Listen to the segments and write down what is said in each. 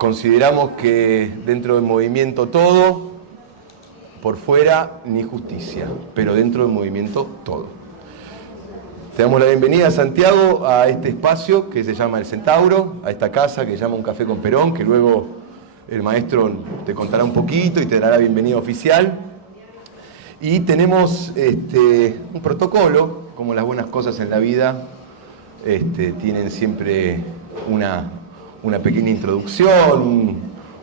Consideramos que dentro del movimiento todo, por fuera ni justicia, pero dentro del movimiento todo. Te damos la bienvenida, Santiago, a este espacio que se llama El Centauro, a esta casa que se llama Un Café con Perón, que luego el maestro te contará un poquito y te dará la bienvenida oficial. Y tenemos un protocolo, como las buenas cosas en la vida, tienen siempre una pequeña introducción,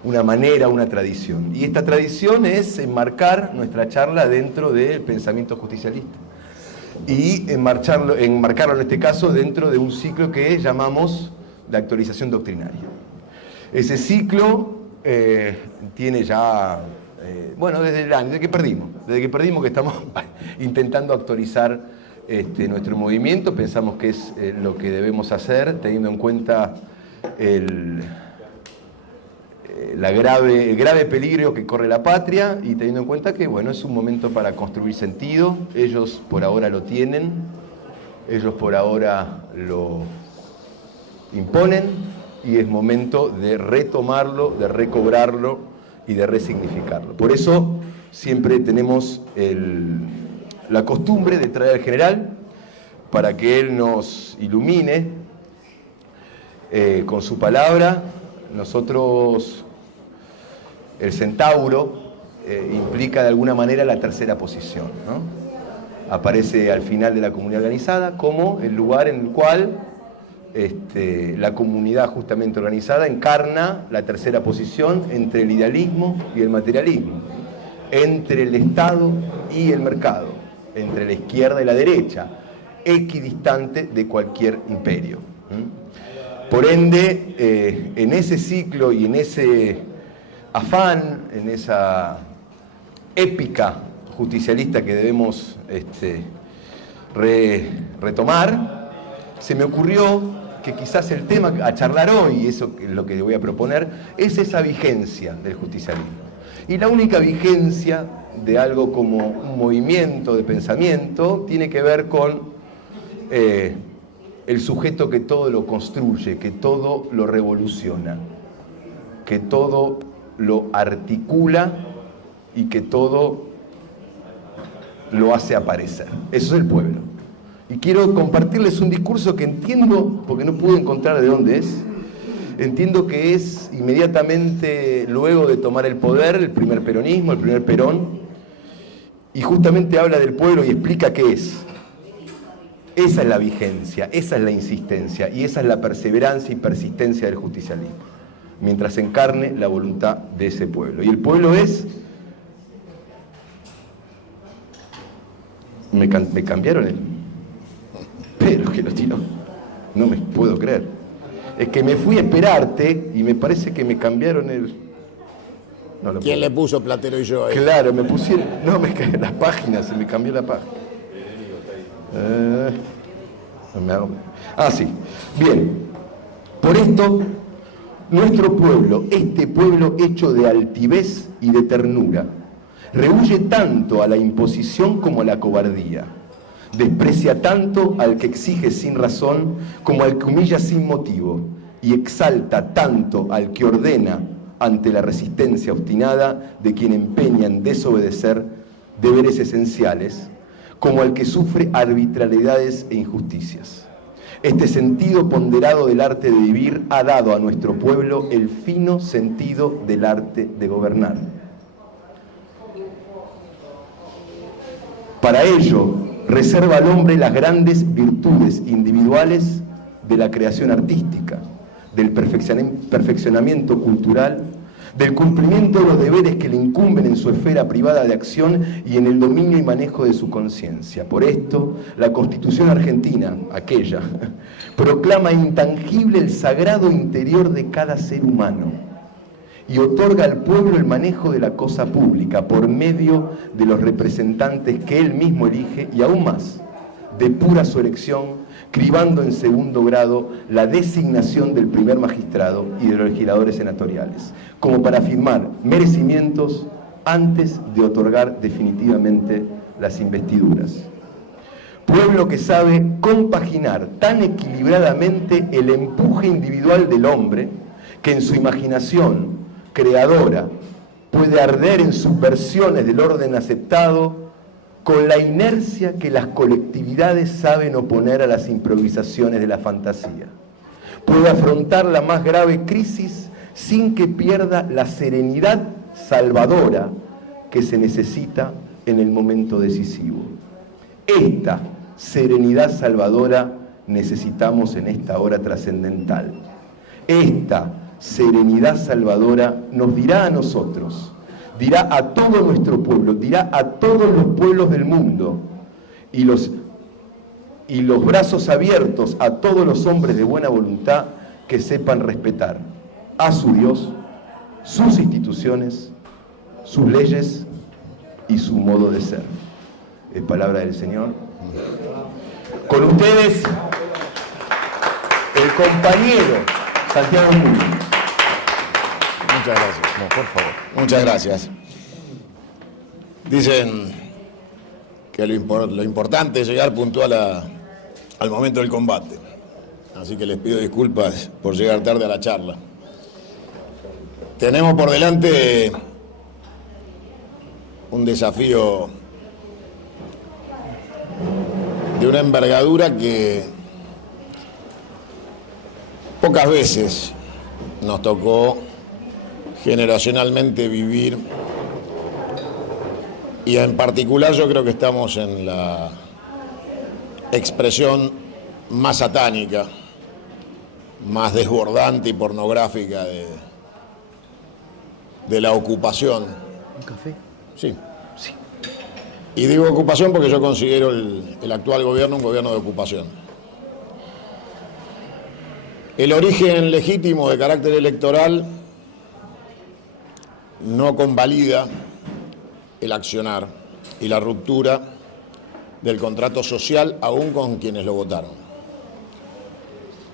una manera, una tradición. Y esta tradición es enmarcar nuestra charla dentro del pensamiento justicialista. Y enmarcarlo en este caso dentro de un ciclo que llamamos de actualización doctrinaria. Ese ciclo tiene ya, desde que perdimos que estamos intentando actualizar nuestro movimiento, pensamos que es lo que debemos hacer, teniendo en cuenta el grave peligro que corre la patria y teniendo en cuenta que es un momento para construir sentido. Ellos por ahora lo tienen, ellos por ahora lo imponen y es momento de retomarlo, de recobrarlo y de resignificarlo. Por eso siempre tenemos la costumbre de traer al general para que él nos ilumine con su palabra. Nosotros, el centauro, implica de alguna manera la tercera posición, ¿no? Aparece al final de la comunidad organizada como el lugar en el cual la comunidad justamente organizada encarna la tercera posición entre el idealismo y el materialismo, entre el Estado y el mercado, entre la izquierda y la derecha, equidistante de cualquier imperio. Por ende, en ese ciclo y en ese afán, en esa épica justicialista que debemos retomar, se me ocurrió que quizás el tema a charlar hoy, y eso es lo que voy a proponer, es esa vigencia del justicialismo. Y la única vigencia de algo como un movimiento de pensamiento tiene que ver con el sujeto que todo lo construye, que todo lo revoluciona, que todo lo articula y que todo lo hace aparecer. Eso es el pueblo. Y quiero compartirles un discurso que entiendo, porque no pude encontrar de dónde es, entiendo que es inmediatamente luego de tomar el poder, el primer peronismo, el primer Perón, y justamente habla del pueblo y explica qué es. Esa es la vigencia, esa es la insistencia y esa es la perseverancia y persistencia del justicialismo, mientras encarne la voluntad de ese pueblo. Y el pueblo es... Me cambiaron pero que lo tiró. No me puedo creer. Es que me fui a esperarte y me parece que me cambiaron el... No, ¿Quién le puso Platero y yo ahí? Claro, me pusieron... No, las páginas, se me cambió la página. Sí. Bien. Por esto, nuestro pueblo, este pueblo hecho de altivez y de ternura, rehuye tanto a la imposición como a la cobardía. Desprecia tanto al que exige sin razón como al que humilla sin motivo, y exalta tanto al que ordena ante la resistencia obstinada de quien empeña en desobedecer deberes esenciales, como al que sufre arbitrariedades e injusticias. Este sentido ponderado del arte de vivir ha dado a nuestro pueblo el fino sentido del arte de gobernar. Para ello, reserva al hombre las grandes virtudes individuales de la creación artística, del perfeccionamiento cultural, del cumplimiento de los deberes que le incumben en su esfera privada de acción y en el dominio y manejo de su conciencia. Por esto, la Constitución argentina, aquella, proclama intangible el sagrado interior de cada ser humano y otorga al pueblo el manejo de la cosa pública por medio de los representantes que él mismo elige y aún más, depura su elección, cribando en segundo grado la designación del primer magistrado y de los legisladores senatoriales, como para afirmar merecimientos antes de otorgar definitivamente las investiduras. Pueblo que sabe compaginar tan equilibradamente el empuje individual del hombre que en su imaginación creadora puede arder en subversiones del orden aceptado, con la inercia que las colectividades saben oponer a las improvisaciones de la fantasía. Puede afrontar la más grave crisis sin que pierda la serenidad salvadora que se necesita en el momento decisivo. Esta serenidad salvadora necesitamos en esta hora trascendental. Esta serenidad salvadora nos dirá a nosotros, dirá a todo nuestro pueblo, dirá a todos los pueblos del mundo y los brazos abiertos a todos los hombres de buena voluntad que sepan respetar a su Dios, sus instituciones, sus leyes y su modo de ser. Es palabra del Señor. Con ustedes, el compañero Santiago Muñoz. Muchas gracias. No, por favor. Muchas gracias. Dicen que lo importante es llegar puntual al momento del combate. Así que les pido disculpas por llegar tarde a la charla. Tenemos por delante un desafío de una envergadura que pocas veces nos tocó generacionalmente vivir, y en particular yo creo que estamos en la expresión más satánica, más desbordante y pornográfica de la ocupación. ¿Un café? Sí. Sí. Y digo ocupación porque yo considero el actual gobierno un gobierno de ocupación. El origen legítimo de carácter electoral no convalida el accionar y la ruptura del contrato social aún con quienes lo votaron.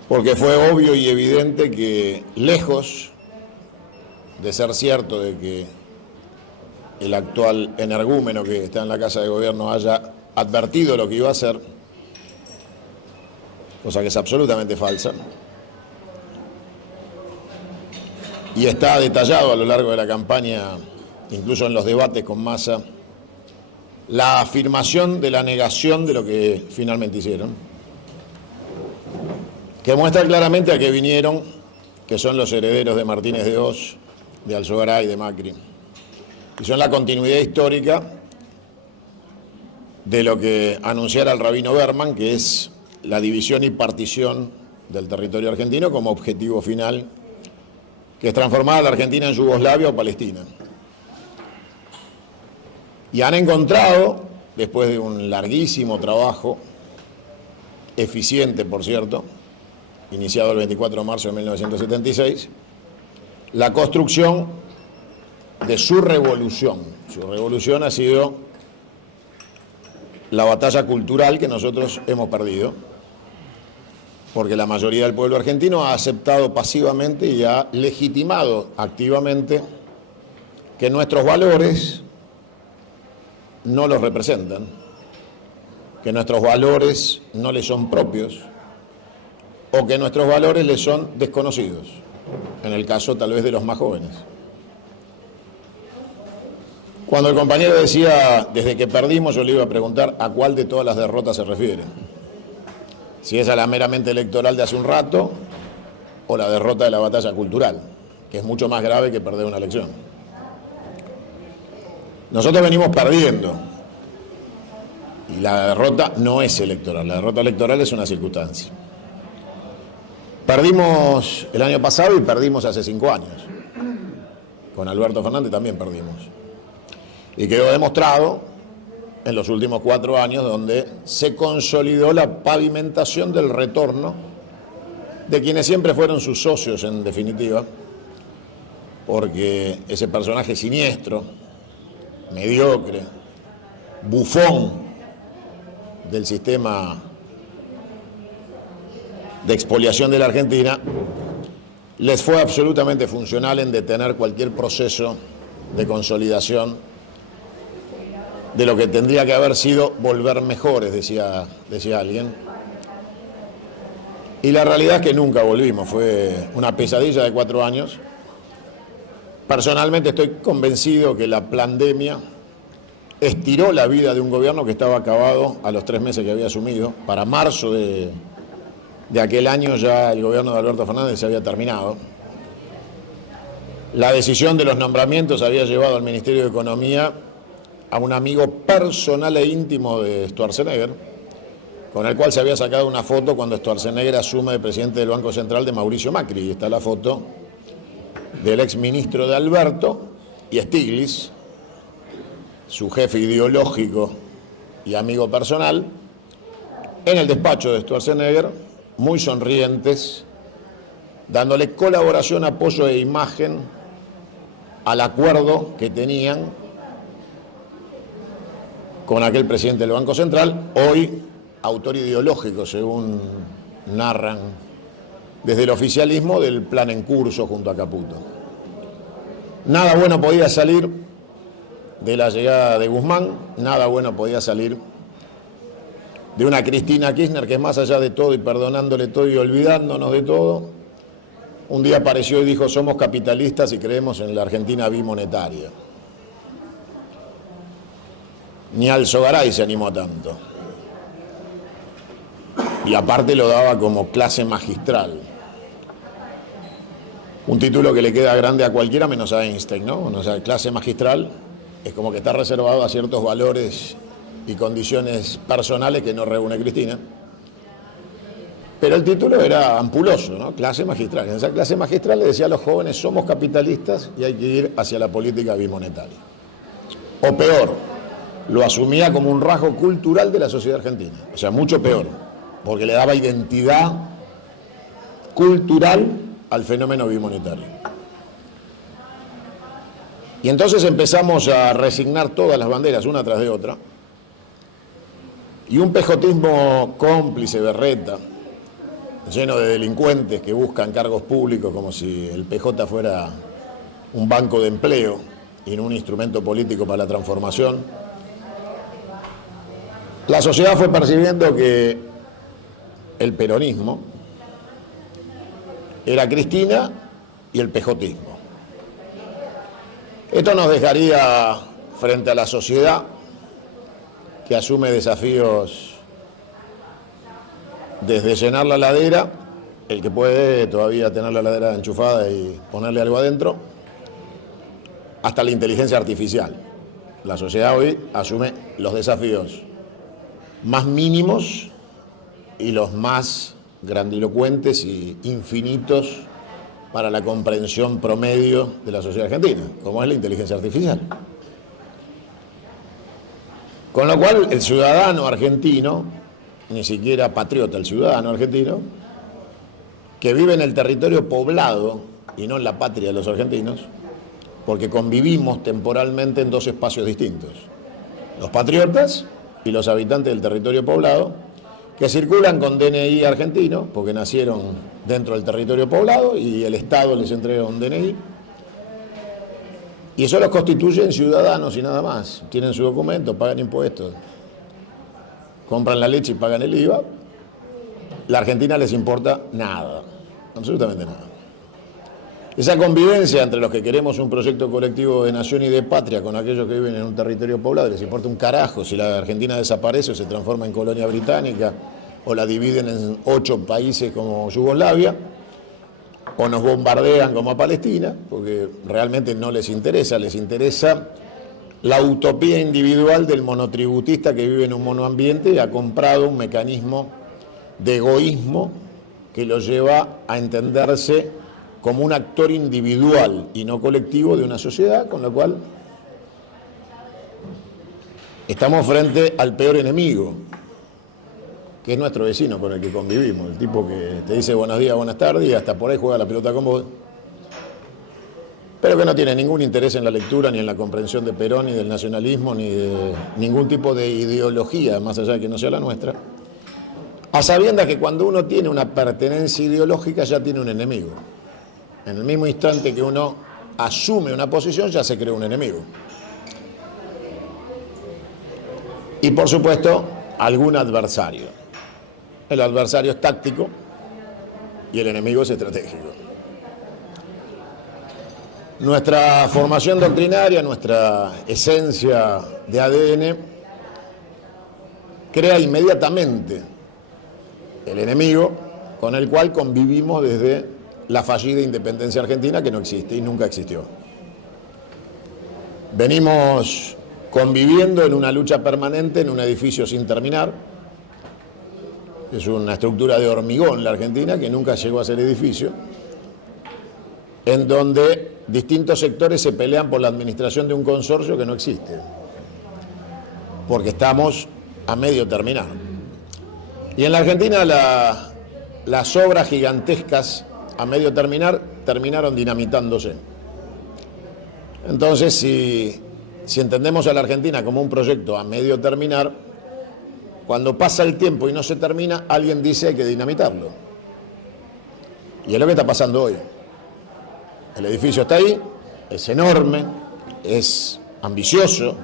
Porque fue obvio y evidente que, lejos de ser cierto de que el actual energúmeno que está en la Casa de Gobierno haya advertido lo que iba a hacer, cosa que es absolutamente falsa, y está detallado a lo largo de la campaña, incluso en los debates con Massa, la afirmación de la negación de lo que finalmente hicieron, que muestra claramente a qué vinieron, que son los herederos de Martínez de Oz, de Alzogaray, de Macri, y son la continuidad histórica de lo que anunciara el rabino Berman, que es la división y partición del territorio argentino como objetivo final, que es transformar a la Argentina en Yugoslavia o Palestina. Y han encontrado, después de un larguísimo trabajo, eficiente por cierto, iniciado el 24 de marzo de 1976, la construcción de su revolución. Su revolución ha sido la batalla cultural que nosotros hemos perdido, porque la mayoría del pueblo argentino ha aceptado pasivamente y ha legitimado activamente que nuestros valores no los representan, que nuestros valores no les son propios o que nuestros valores les son desconocidos, en el caso tal vez de los más jóvenes. Cuando el compañero decía, desde que perdimos, yo le iba a preguntar a cuál de todas las derrotas se refiere. Si es a la meramente electoral de hace un rato o la derrota de la batalla cultural, que es mucho más grave que perder una elección. Nosotros venimos perdiendo y la derrota no es electoral, la derrota electoral es una circunstancia. Perdimos el año pasado y perdimos hace 5 años. Con Alberto Fernández también perdimos. Y quedó demostrado en los últimos 4 años, donde se consolidó la pavimentación del retorno de quienes siempre fueron sus socios, en definitiva, porque ese personaje siniestro, mediocre, bufón del sistema de expoliación de la Argentina, les fue absolutamente funcional en detener cualquier proceso de consolidación de lo que tendría que haber sido volver mejores, decía alguien. Y la realidad es que nunca volvimos, fue una pesadilla de 4 años. Personalmente estoy convencido que la pandemia estiró la vida de un gobierno que estaba acabado a los 3 meses que había asumido. Para marzo de aquel año ya el gobierno de Alberto Fernández se había terminado. La decisión de los nombramientos había llevado al Ministerio de Economía a un amigo personal e íntimo de Sturzenegger, con el cual se había sacado una foto cuando Sturzenegger asume de presidente del Banco Central de Mauricio Macri. Y está la foto del exministro de Alberto y Stiglitz, su jefe ideológico y amigo personal, en el despacho de Sturzenegger, muy sonrientes, dándole colaboración, apoyo e imagen al acuerdo que tenían con aquel presidente del Banco Central, hoy autor ideológico, según narran desde el oficialismo, del plan en curso junto a Caputo. Nada bueno podía salir de la llegada de Guzmán, nada bueno podía salir de una Cristina Kirchner que, más allá de todo y perdonándole todo y olvidándonos de todo, un día apareció y dijo: somos capitalistas y creemos en la Argentina bimonetaria. Ni Alzogaray se animó a tanto. Y aparte lo daba como clase magistral. Un título que le queda grande a cualquiera menos a Einstein, ¿no? O sea, clase magistral es como que está reservado a ciertos valores y condiciones personales que no reúne Cristina. Pero el título era ampuloso, ¿no? Clase magistral. En esa clase magistral le decía a los jóvenes: somos capitalistas y hay que ir hacia la política bimonetaria. O peor, lo asumía como un rasgo cultural de la sociedad argentina. O sea, mucho peor, porque le daba identidad cultural al fenómeno bimonetario. Y entonces empezamos a resignar todas las banderas, una tras de otra, y un pejotismo cómplice, berreta, lleno de delincuentes que buscan cargos públicos como si el PJ fuera un banco de empleo y no un instrumento político para la transformación. La sociedad fue percibiendo que el peronismo era Cristina y el pejotismo. Esto nos dejaría frente a la sociedad que asume desafíos desde llenar la heladera, el que puede todavía tener la heladera enchufada y ponerle algo adentro, hasta la inteligencia artificial. La sociedad hoy asume los desafíos más mínimos y los más grandilocuentes y infinitos para la comprensión promedio de la sociedad argentina, como es la inteligencia artificial. Con lo cual, el ciudadano argentino, ni siquiera patriota, el ciudadano argentino, que vive en el territorio poblado y no en la patria de los argentinos, porque convivimos temporalmente en dos espacios distintos: los patriotas y los habitantes del territorio poblado, que circulan con DNI argentino, porque nacieron dentro del territorio poblado y el Estado les entrega un DNI, y eso los constituye en ciudadanos y nada más. Tienen su documento, pagan impuestos, compran la leche y pagan el IVA. La Argentina les importa nada, absolutamente nada. Esa convivencia entre los que queremos un proyecto colectivo de nación y de patria con aquellos que viven en un territorio poblado, les importa un carajo si la Argentina desaparece o se transforma en colonia británica, o la dividen en 8 países como Yugoslavia, o nos bombardean como a Palestina, porque realmente no les interesa. Les interesa la utopía individual del monotributista que vive en un monoambiente y ha comprado un mecanismo de egoísmo que lo lleva a entenderse como un actor individual y no colectivo de una sociedad, con lo cual estamos frente al peor enemigo, que es nuestro vecino con el que convivimos, el tipo que te dice buenos días, buenas tardes y hasta por ahí juega la pelota con vos, pero que no tiene ningún interés en la lectura, ni en la comprensión de Perón, ni del nacionalismo, ni de ningún tipo de ideología, más allá de que no sea la nuestra, a sabiendas que cuando uno tiene una pertenencia ideológica ya tiene un enemigo. En el mismo instante que uno asume una posición ya se crea un enemigo. Y por supuesto, algún adversario. El adversario es táctico, y el enemigo es estratégico. Nuestra formación doctrinaria, nuestra esencia de ADN, crea inmediatamente el enemigo con el cual convivimos desde la fallida independencia argentina, que no existe y nunca existió. Venimos conviviendo en una lucha permanente en un edificio sin terminar. Es una estructura de hormigón la Argentina, que nunca llegó a ser edificio, en donde distintos sectores se pelean por la administración de un consorcio que no existe, porque estamos a medio terminar. Y en la Argentina las obras gigantescas a medio terminar terminaron dinamitándose. Entonces, si entendemos a la Argentina como un proyecto a medio terminar, cuando pasa el tiempo y no se termina, alguien dice hay que dinamitarlo. Y es lo que está pasando hoy. El edificio está ahí, es enorme, es ambicioso,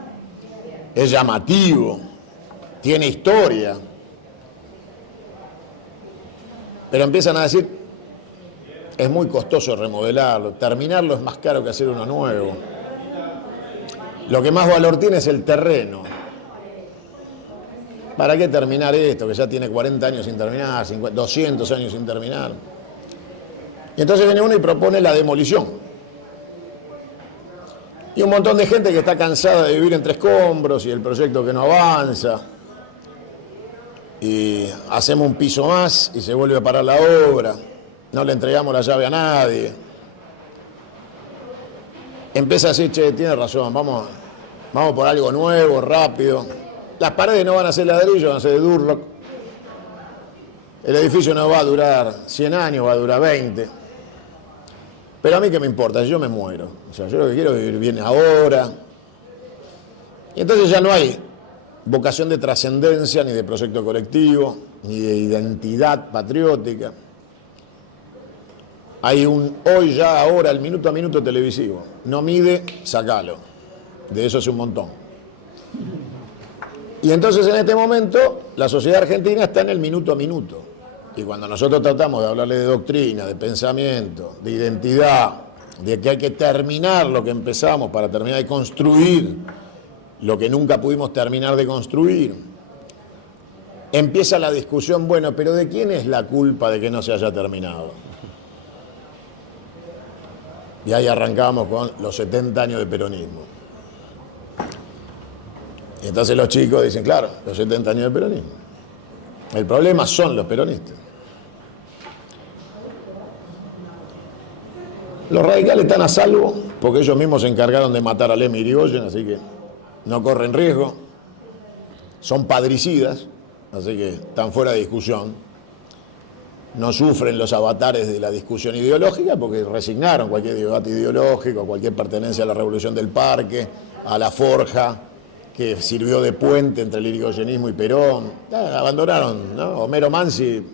es llamativo, tiene historia. Pero empiezan a decir, es muy costoso remodelarlo, terminarlo es más caro que hacer uno nuevo. Lo que más valor tiene es el terreno. ¿Para qué terminar esto, que ya tiene 40 años sin terminar, 200 años sin terminar? Y entonces viene uno y propone la demolición. Y un montón de gente que está cansada de vivir entre escombros y el proyecto que no avanza. Y hacemos un piso más y se vuelve a parar la obra. No le entregamos la llave a nadie. Empieza a decir, che, tiene razón, vamos por algo nuevo, rápido. Las paredes no van a ser ladrillo, van a ser de Durlock. El edificio no va a durar 100 años, va a durar 20. Pero a mí qué me importa, yo me muero. O sea, yo lo que quiero es vivir bien ahora. Y entonces ya no hay vocación de trascendencia, ni de proyecto colectivo, ni de identidad patriótica. Hay un hoy, ya, ahora, el minuto a minuto televisivo. No mide, sacalo. De eso es un montón. Y entonces en este momento la sociedad argentina está en el minuto a minuto. Y cuando nosotros tratamos de hablarle de doctrina, de pensamiento, de identidad, de que hay que terminar lo que empezamos para terminar de construir lo que nunca pudimos terminar de construir, empieza la discusión, bueno, pero ¿de quién es la culpa de que no se haya terminado? Y ahí arrancamos con los 70 años de peronismo. Y entonces los chicos dicen, claro, los 70 años de peronismo. El problema son los peronistas. Los radicales están a salvo porque ellos mismos se encargaron de matar a Lem y Irigoyen, así que no corren riesgo. Son padricidas, así que están fuera de discusión. No sufren los avatares de la discusión ideológica porque resignaron cualquier debate ideológico, cualquier pertenencia a la Revolución del Parque, a la forja que sirvió de puente entre el irigoyenismo y Perón. Abandonaron, ¿no? Homero Mansi,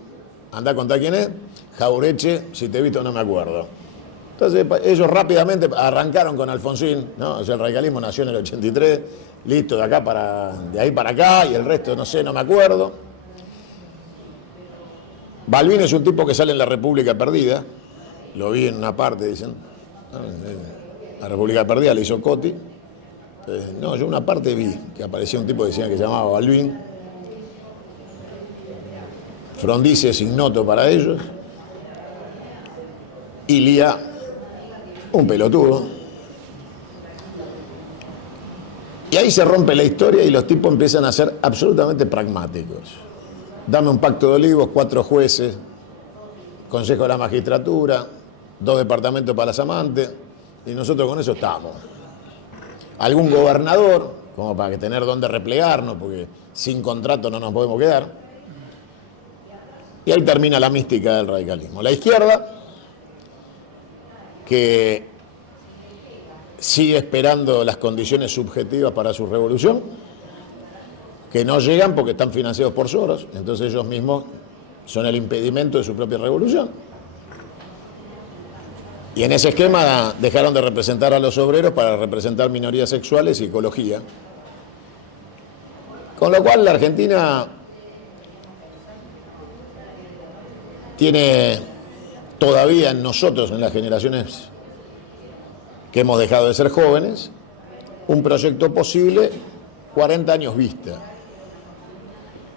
anda a contar quién es. Jaureche, si te he visto no me acuerdo. Entonces ellos rápidamente arrancaron con Alfonsín, ¿no? O sea, el radicalismo nació en el 83, listo, de ahí para acá, y el resto no sé, no me acuerdo. Balbín es un tipo que sale en La República Perdida, lo vi en una parte, dicen, ¿no? La República Perdida le hizo Coti. No, yo una parte vi que aparecía un tipo que decían que se llamaba Balbín. Frondizi es ignoto para ellos. Ilia, un pelotudo. Y ahí se rompe la historia y los tipos empiezan a ser absolutamente pragmáticos. Dame un pacto de olivos, 4 jueces, Consejo de la Magistratura, 2 departamentos para las amantes, y nosotros con eso estamos. Algún gobernador, como para tener dónde replegarnos, porque sin contrato no nos podemos quedar. Y ahí termina la mística del radicalismo. La izquierda, que sigue esperando las condiciones subjetivas para su revolución, que no llegan porque están financiados por Soros, entonces ellos mismos son el impedimento de su propia revolución. Y en ese esquema dejaron de representar a los obreros para representar minorías sexuales y ecología. Con lo cual la Argentina tiene todavía en nosotros, en las generaciones que hemos dejado de ser jóvenes, un proyecto posible 40 años vista.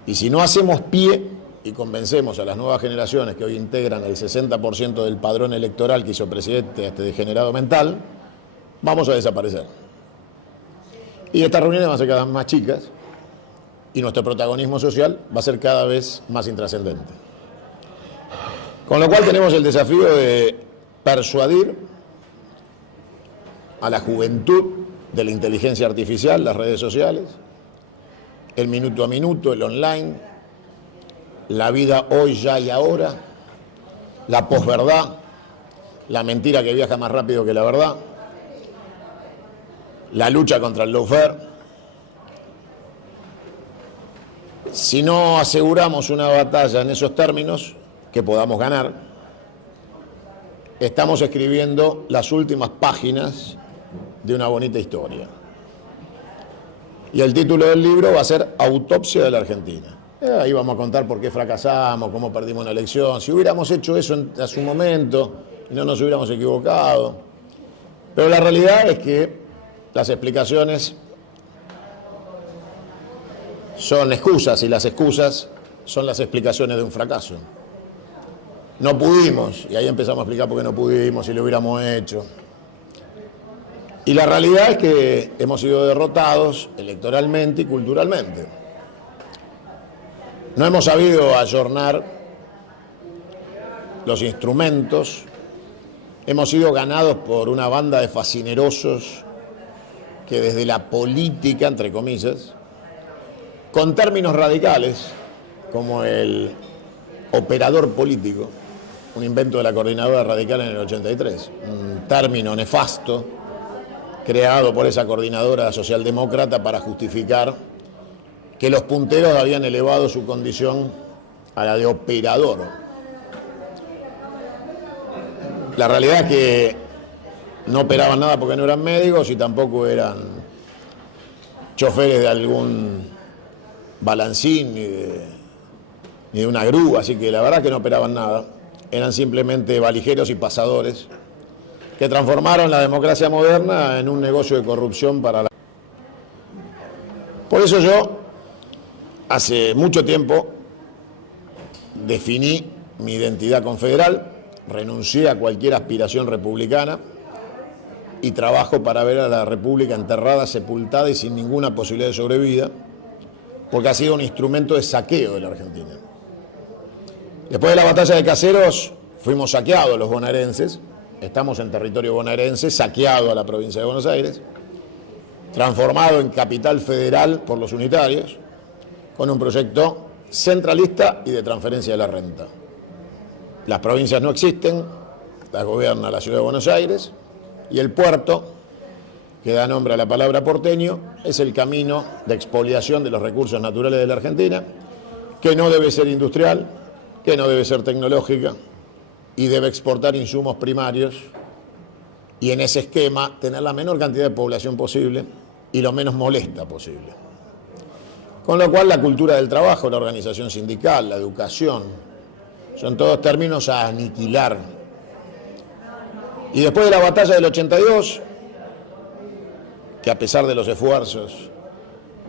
Y si no hacemos pie y convencemos a las nuevas generaciones que hoy integran el 60% del padrón electoral que hizo presidente a este degenerado mental, vamos a desaparecer. Y estas reuniones van a ser cada vez más chicas y nuestro protagonismo social va a ser cada vez más intrascendente. Con lo cual tenemos el desafío de persuadir a la juventud de la inteligencia artificial, las redes sociales, el minuto a minuto, el online, la vida hoy, ya y ahora, la posverdad, la mentira que viaja más rápido que la verdad, la lucha contra el lawfare. Si no aseguramos una batalla en esos términos que podamos ganar, estamos escribiendo las últimas páginas de una bonita historia. Y el título del libro va a ser Autopsia de la Argentina. Ahí vamos a contar por qué fracasamos, cómo perdimos una elección, si hubiéramos hecho eso a su momento y no nos hubiéramos equivocado. Pero la realidad es que las explicaciones son excusas y las excusas son las explicaciones de un fracaso. No pudimos, y ahí empezamos a explicar por qué no pudimos, si lo hubiéramos hecho. Y la realidad es que hemos sido derrotados electoralmente y culturalmente. No hemos sabido ayornar los instrumentos, hemos sido ganados por una banda de fascinerosos que desde la política, entre comillas, con términos radicales, como el operador político, un invento de la coordinadora radical en el 83, un término nefasto creado por esa coordinadora socialdemócrata para justificar que los punteros habían elevado su condición a la de operador. La realidad es que no operaban nada porque no eran médicos y tampoco eran choferes de algún balancín ni de una grúa, así que la verdad es que no operaban nada, eran simplemente valijeros y pasadores que transformaron la democracia moderna en un negocio de corrupción para la... Por eso yo, hace mucho tiempo, definí mi identidad confederal, renuncié a cualquier aspiración republicana y trabajo para ver a la República enterrada, sepultada y sin ninguna posibilidad de sobrevida, porque ha sido un instrumento de saqueo de la Argentina. Después de la batalla de Caseros, fuimos saqueados los bonaerenses, estamos en territorio bonaerense, saqueado a la provincia de Buenos Aires, transformado en capital federal por los unitarios, con un proyecto centralista y de transferencia de la renta. Las provincias no existen, las gobierna la ciudad de Buenos Aires, y el puerto, que da nombre a la palabra porteño, es el camino de expoliación de los recursos naturales de la Argentina, que no debe ser industrial, que no debe ser tecnológica, y debe exportar insumos primarios, y en ese esquema tener la menor cantidad de población posible y lo menos molesta posible. Con lo cual la cultura del trabajo, la organización sindical, la educación, son todos términos a aniquilar. Y después de la batalla del 82, que a pesar de los esfuerzos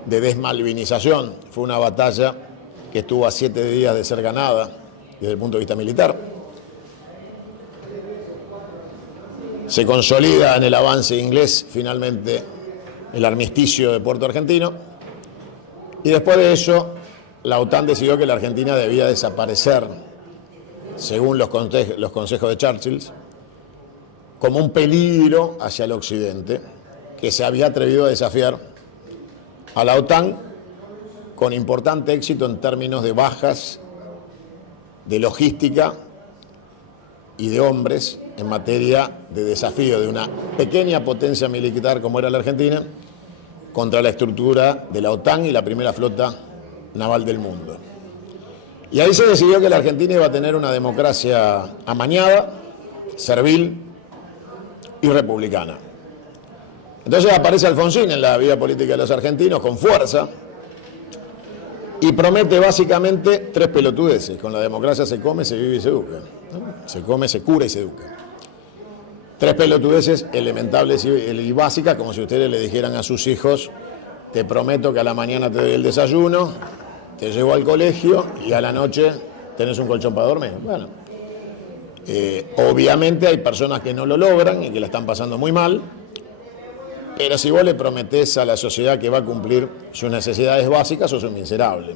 de desmalvinización, fue una batalla que estuvo a 7 días de ser ganada desde el punto de vista militar, se consolida en el avance inglés finalmente el armisticio de Puerto Argentino, y después de eso la OTAN decidió que la Argentina debía desaparecer, según los consejos de Churchill, como un peligro hacia el occidente, que se había atrevido a desafiar a la OTAN con importante éxito en términos de bajas, de logística y de hombres en materia de desafío de una pequeña potencia militar como era la Argentina contra la estructura de la OTAN y la primera flota naval del mundo. Y ahí se decidió que la Argentina iba a tener una democracia amañada, servil y republicana. Entonces aparece Alfonsín en la vida política de los argentinos con fuerza y promete básicamente 3 pelotudeces: con la democracia se come, se vive y se educa. ¿no? Se come, se cura y se educa. 3 pelotudeces elementables y básicas, como si ustedes le dijeran a sus hijos: te prometo que a la mañana te doy el desayuno, te llevo al colegio y a la noche tenés un colchón para dormir. Bueno, obviamente hay personas que no lo logran y que la están pasando muy mal, pero si vos le prometés a la sociedad que va a cumplir sus necesidades básicas, sos un miserable.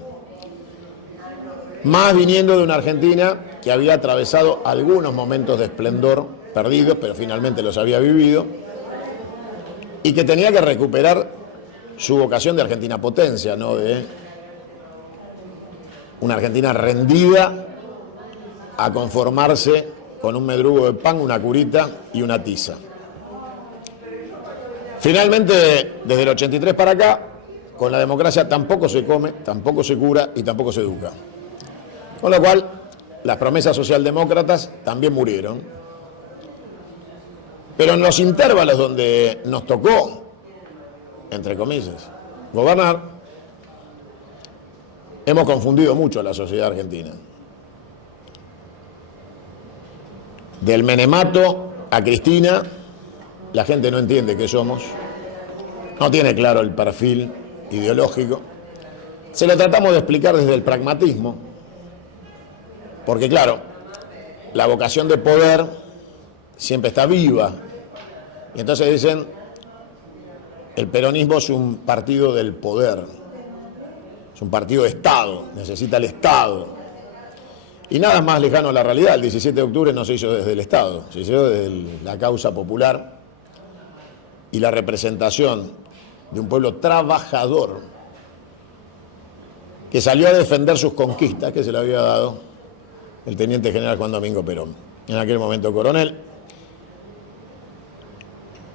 Más viniendo de una Argentina que había atravesado algunos momentos de esplendor perdidos, pero finalmente los había vivido, y que tenía que recuperar su vocación de Argentina potencia, no de una Argentina rendida a conformarse con un medrugo de pan, una curita y una tiza. Finalmente, desde el 83 para acá, con la democracia tampoco se come, tampoco se cura y tampoco se educa. Con lo cual, las promesas socialdemócratas también murieron. Pero en los intervalos donde nos tocó, entre comillas, gobernar, hemos confundido mucho a la sociedad argentina. Del menemato a Cristina, la gente no entiende qué somos, no tiene claro el perfil ideológico. Se lo tratamos de explicar desde el pragmatismo, porque claro, la vocación de poder siempre está viva. Y entonces dicen, el peronismo es un partido del poder, es un partido de Estado, necesita el Estado. Y nada más lejano a la realidad. El 17 de octubre no se hizo desde el Estado, se hizo desde la causa popular y la representación de un pueblo trabajador que salió a defender sus conquistas que se le había dado el teniente general Juan Domingo Perón, en aquel momento coronel.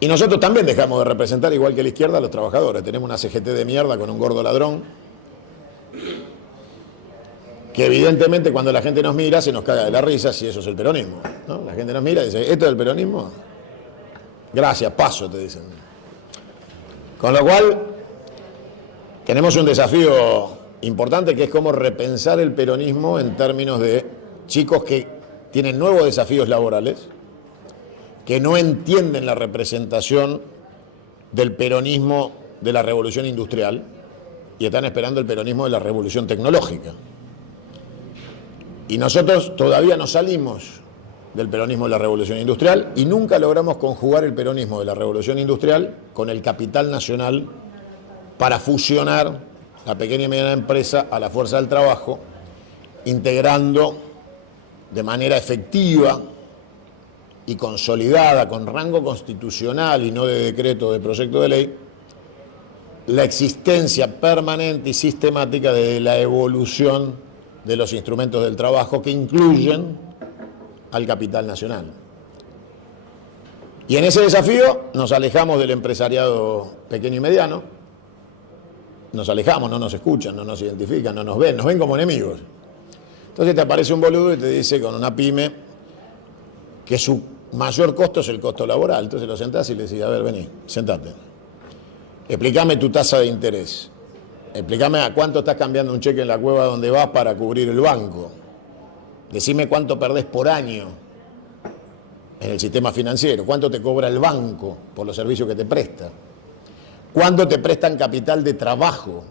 Y nosotros también dejamos de representar, igual que la izquierda, a los trabajadores. Tenemos una CGT de mierda con un gordo ladrón, que evidentemente cuando la gente nos mira se nos caga de la risa si eso es el peronismo, ¿no? La gente nos mira y dice, ¿esto es el peronismo? Gracias, paso, te dicen. Con lo cual, tenemos un desafío importante que es cómo repensar el peronismo en términos de chicos que tienen nuevos desafíos laborales, que no entienden la representación del peronismo de la revolución industrial y están esperando el peronismo de la revolución tecnológica. Y nosotros todavía no salimos del peronismo de la revolución industrial y nunca logramos conjugar el peronismo de la revolución industrial con el capital nacional para fusionar la pequeña y mediana empresa a la fuerza del trabajo, integrando de manera efectiva y consolidada, con rango constitucional y no de decreto o de proyecto de ley, la existencia permanente y sistemática de la evolución de los instrumentos del trabajo que incluyen al capital nacional. Y en ese desafío nos alejamos del empresariado pequeño y mediano, nos alejamos, no nos escuchan, no nos identifican, no nos ven como enemigos. Entonces te aparece un boludo y te dice con una pyme que su mayor costo es el costo laboral. Entonces lo sentás y le decís, a ver, vení, sentate. Explícame tu tasa de interés. Explícame a cuánto estás cambiando un cheque en la cueva donde vas para cubrir el banco. Decime cuánto perdés por año en el sistema financiero. Cuánto te cobra el banco por los servicios que te presta. Cuánto te prestan capital de trabajo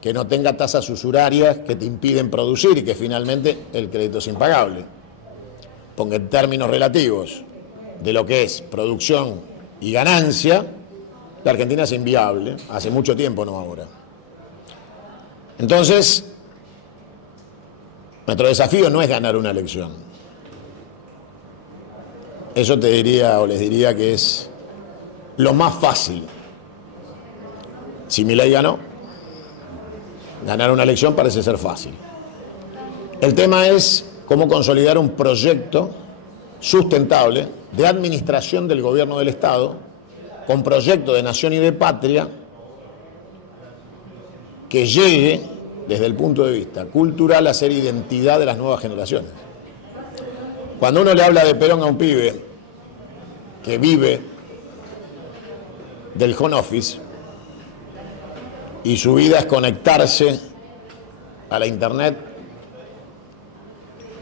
que no tenga tasas usurarias que te impiden producir y que finalmente el crédito es impagable. Porque en términos relativos de lo que es producción y ganancia, la Argentina es inviable, hace mucho tiempo, no ahora. Entonces, nuestro desafío no es ganar una elección. Eso te diría o les diría que es lo más fácil. Si Milei ganó, ganar una elección parece ser fácil. El tema es cómo consolidar un proyecto sustentable de administración del gobierno del Estado, con proyecto de nación y de patria, que llegue desde el punto de vista cultural a ser identidad de las nuevas generaciones. Cuando uno le habla de Perón a un pibe que vive del home office y su vida es conectarse a la internet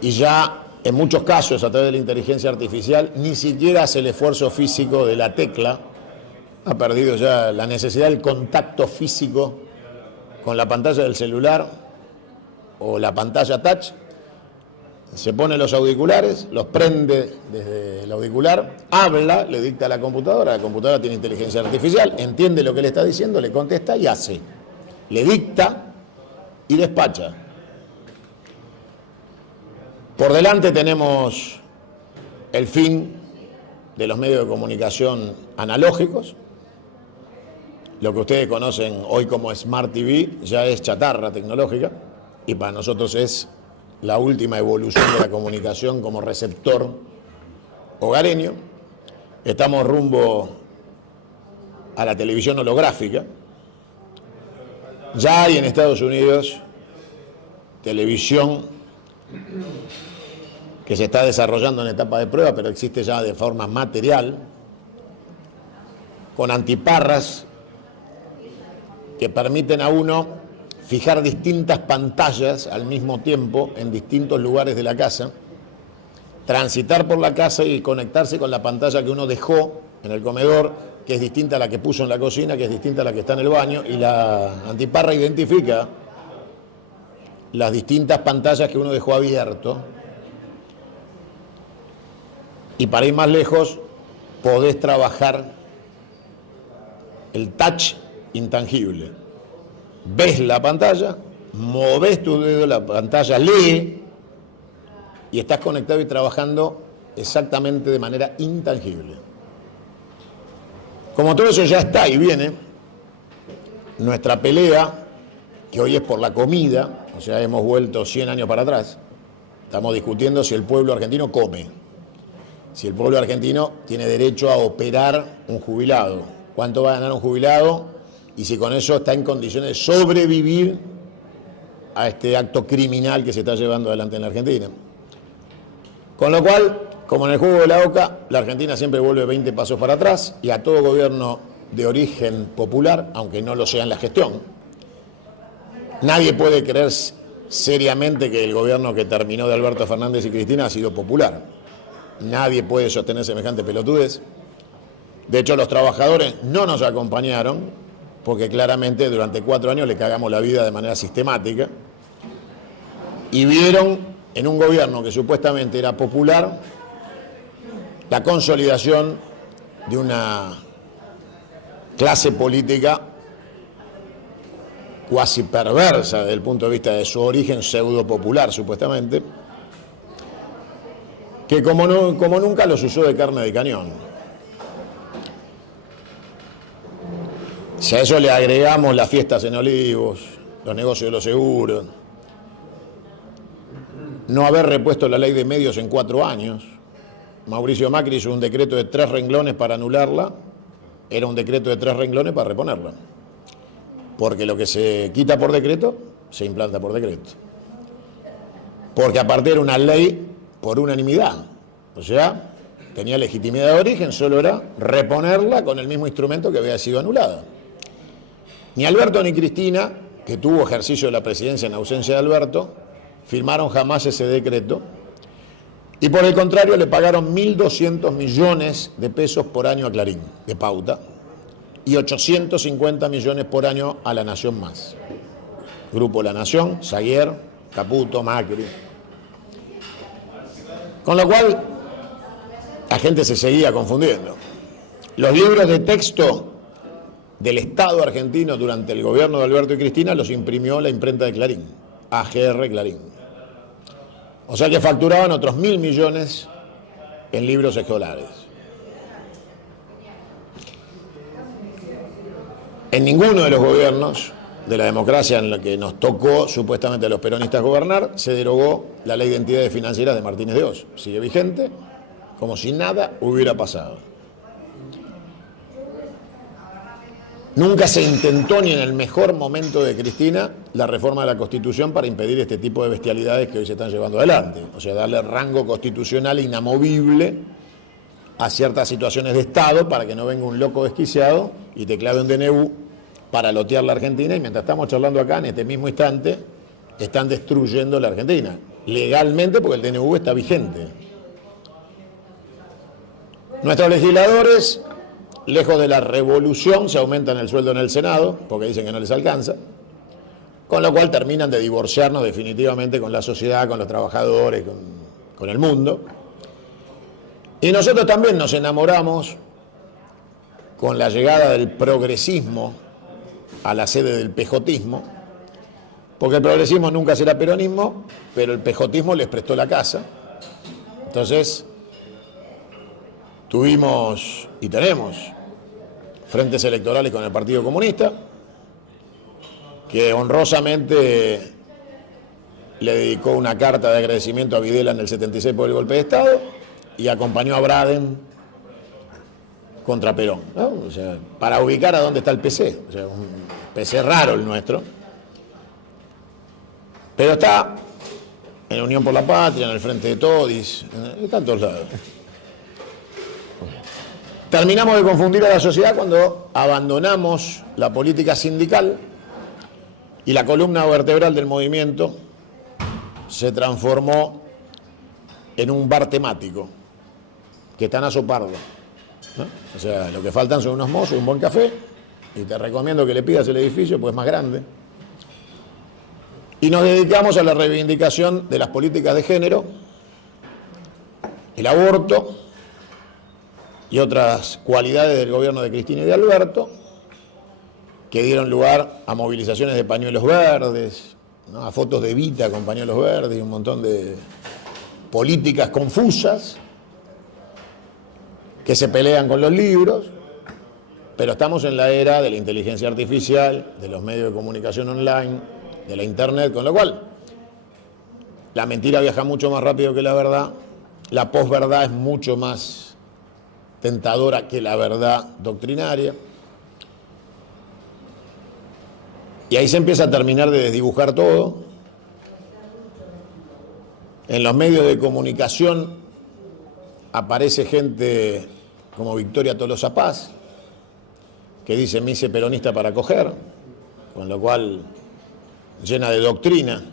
y ya en muchos casos a través de la inteligencia artificial, ni siquiera hace el esfuerzo físico de la tecla, ha perdido ya la necesidad del contacto físico con la pantalla del celular o la pantalla touch. Se pone los auriculares, los prende desde el auricular, habla, le dicta a la computadora tiene inteligencia artificial, entiende lo que le está diciendo, le contesta y hace. Le dicta y despacha. Por delante tenemos el fin de los medios de comunicación analógicos. Lo que ustedes conocen hoy como Smart TV ya es chatarra tecnológica y para nosotros es la última evolución de la comunicación como receptor hogareño. Estamos rumbo a la televisión holográfica. Ya hay en Estados Unidos televisión que se está desarrollando en etapa de prueba, pero existe ya de forma material, con antiparras que permiten a uno fijar distintas pantallas al mismo tiempo en distintos lugares de la casa, transitar por la casa y conectarse con la pantalla que uno dejó en el comedor, que es distinta a la que puso en la cocina, que es distinta a la que está en el baño, y la antiparra identifica las distintas pantallas que uno dejó abierto. Y para ir más lejos, podés trabajar el touch intangible. Ves la pantalla, movés tu dedo, la pantalla lee y estás conectado y trabajando exactamente de manera intangible. Como todo eso ya está y viene, nuestra pelea, que hoy es por la comida, o sea, hemos vuelto 100 años para atrás, estamos discutiendo si el pueblo argentino come, si el pueblo argentino tiene derecho a operar un jubilado, cuánto va a ganar un jubilado, y si con eso está en condiciones de sobrevivir a este acto criminal que se está llevando adelante en la Argentina. Con lo cual, como en el juego de la oca, la Argentina siempre vuelve 20 pasos para atrás y a todo gobierno de origen popular, aunque no lo sea en la gestión. Nadie puede creer seriamente que el gobierno que terminó de Alberto Fernández y Cristina ha sido popular. Nadie puede sostener semejante pelotudez. De hecho, los trabajadores no nos acompañaron porque claramente durante 4 años le cagamos la vida de manera sistemática y vieron en un gobierno que supuestamente era popular la consolidación de una clase política cuasi perversa desde el punto de vista de su origen pseudo popular supuestamente, que como nunca los usó de carne de cañón. Si a eso le agregamos las fiestas en Olivos, los negocios de los seguros, no haber repuesto la ley de medios en 4 años, Mauricio Macri hizo un decreto de 3 renglones para anularla, era un decreto de 3 renglones para reponerla, porque lo que se quita por decreto, se implanta por decreto, porque aparte era una ley por unanimidad, o sea, tenía legitimidad de origen, solo era reponerla con el mismo instrumento que había sido anulada. Ni Alberto ni Cristina, que tuvo ejercicio de la presidencia en ausencia de Alberto, firmaron jamás ese decreto y por el contrario le pagaron 1.200 millones de pesos por año a Clarín, de pauta, y 850 millones por año a La Nación Más. Grupo La Nación, Saguier, Caputo, Macri. Con lo cual, la gente se seguía confundiendo. Los libros de texto del Estado argentino durante el gobierno de Alberto y Cristina los imprimió la imprenta de Clarín, AGR Clarín. O sea que facturaban otros 1.000 millones en libros escolares. En ninguno de los gobiernos de la democracia en la que nos tocó supuestamente a los peronistas gobernar, se derogó la ley de entidades financieras de Martínez de Oz. Sigue vigente, como si nada hubiera pasado. Nunca se intentó, ni en el mejor momento de Cristina, la reforma de la Constitución para impedir este tipo de bestialidades que hoy se están llevando adelante. O sea, darle rango constitucional inamovible a ciertas situaciones de Estado para que no venga un loco desquiciado y te clave un DNU para lotear la Argentina. Y mientras estamos charlando acá, en este mismo instante, están destruyendo la Argentina. legalmente porque el DNU está vigente. Nuestros legisladores, lejos de la revolución, se aumentan el sueldo en el Senado porque dicen que no les alcanza, con lo cual terminan de divorciarnos definitivamente con la sociedad, con los trabajadores, con el mundo. Y nosotros también nos enamoramos con la llegada del progresismo a la sede del pejotismo, porque el progresismo nunca será peronismo, pero el pejotismo les prestó la casa. Entonces, tuvimos y tenemos frentes electorales con el Partido Comunista, que honrosamente le dedicó una carta de agradecimiento a Videla en el 76 por el golpe de Estado y acompañó a Braden contra Perón, ¿no? O sea, para ubicar a dónde está el PC. O sea, un PC raro el nuestro, pero está en Unión por la Patria, en el Frente de Todis, está en todos lados. Terminamos de confundir a la sociedad cuando abandonamos la política sindical y la columna vertebral del movimiento se transformó en un bar temático, que está en Pardo, ¿no? O sea, lo que faltan son unos mozos, un buen café, y te recomiendo que le pidas el edificio, pues es más grande. Y nos dedicamos a la reivindicación de las políticas de género, el aborto y otras cualidades del gobierno de Cristina y de Alberto, que dieron lugar a movilizaciones de pañuelos verdes, ¿no? A fotos de Evita con pañuelos verdes y un montón de políticas confusas que se pelean con los libros, pero estamos en la era de la inteligencia artificial, de los medios de comunicación online, de la internet, con lo cual la mentira viaja mucho más rápido que la verdad, la posverdad es mucho más tentadora que la verdad doctrinaria. Y ahí se empieza a terminar de desdibujar todo. En los medios de comunicación aparece gente como Victoria Tolosa Paz, que dice me hice peronista para coger, con lo cual llena de doctrina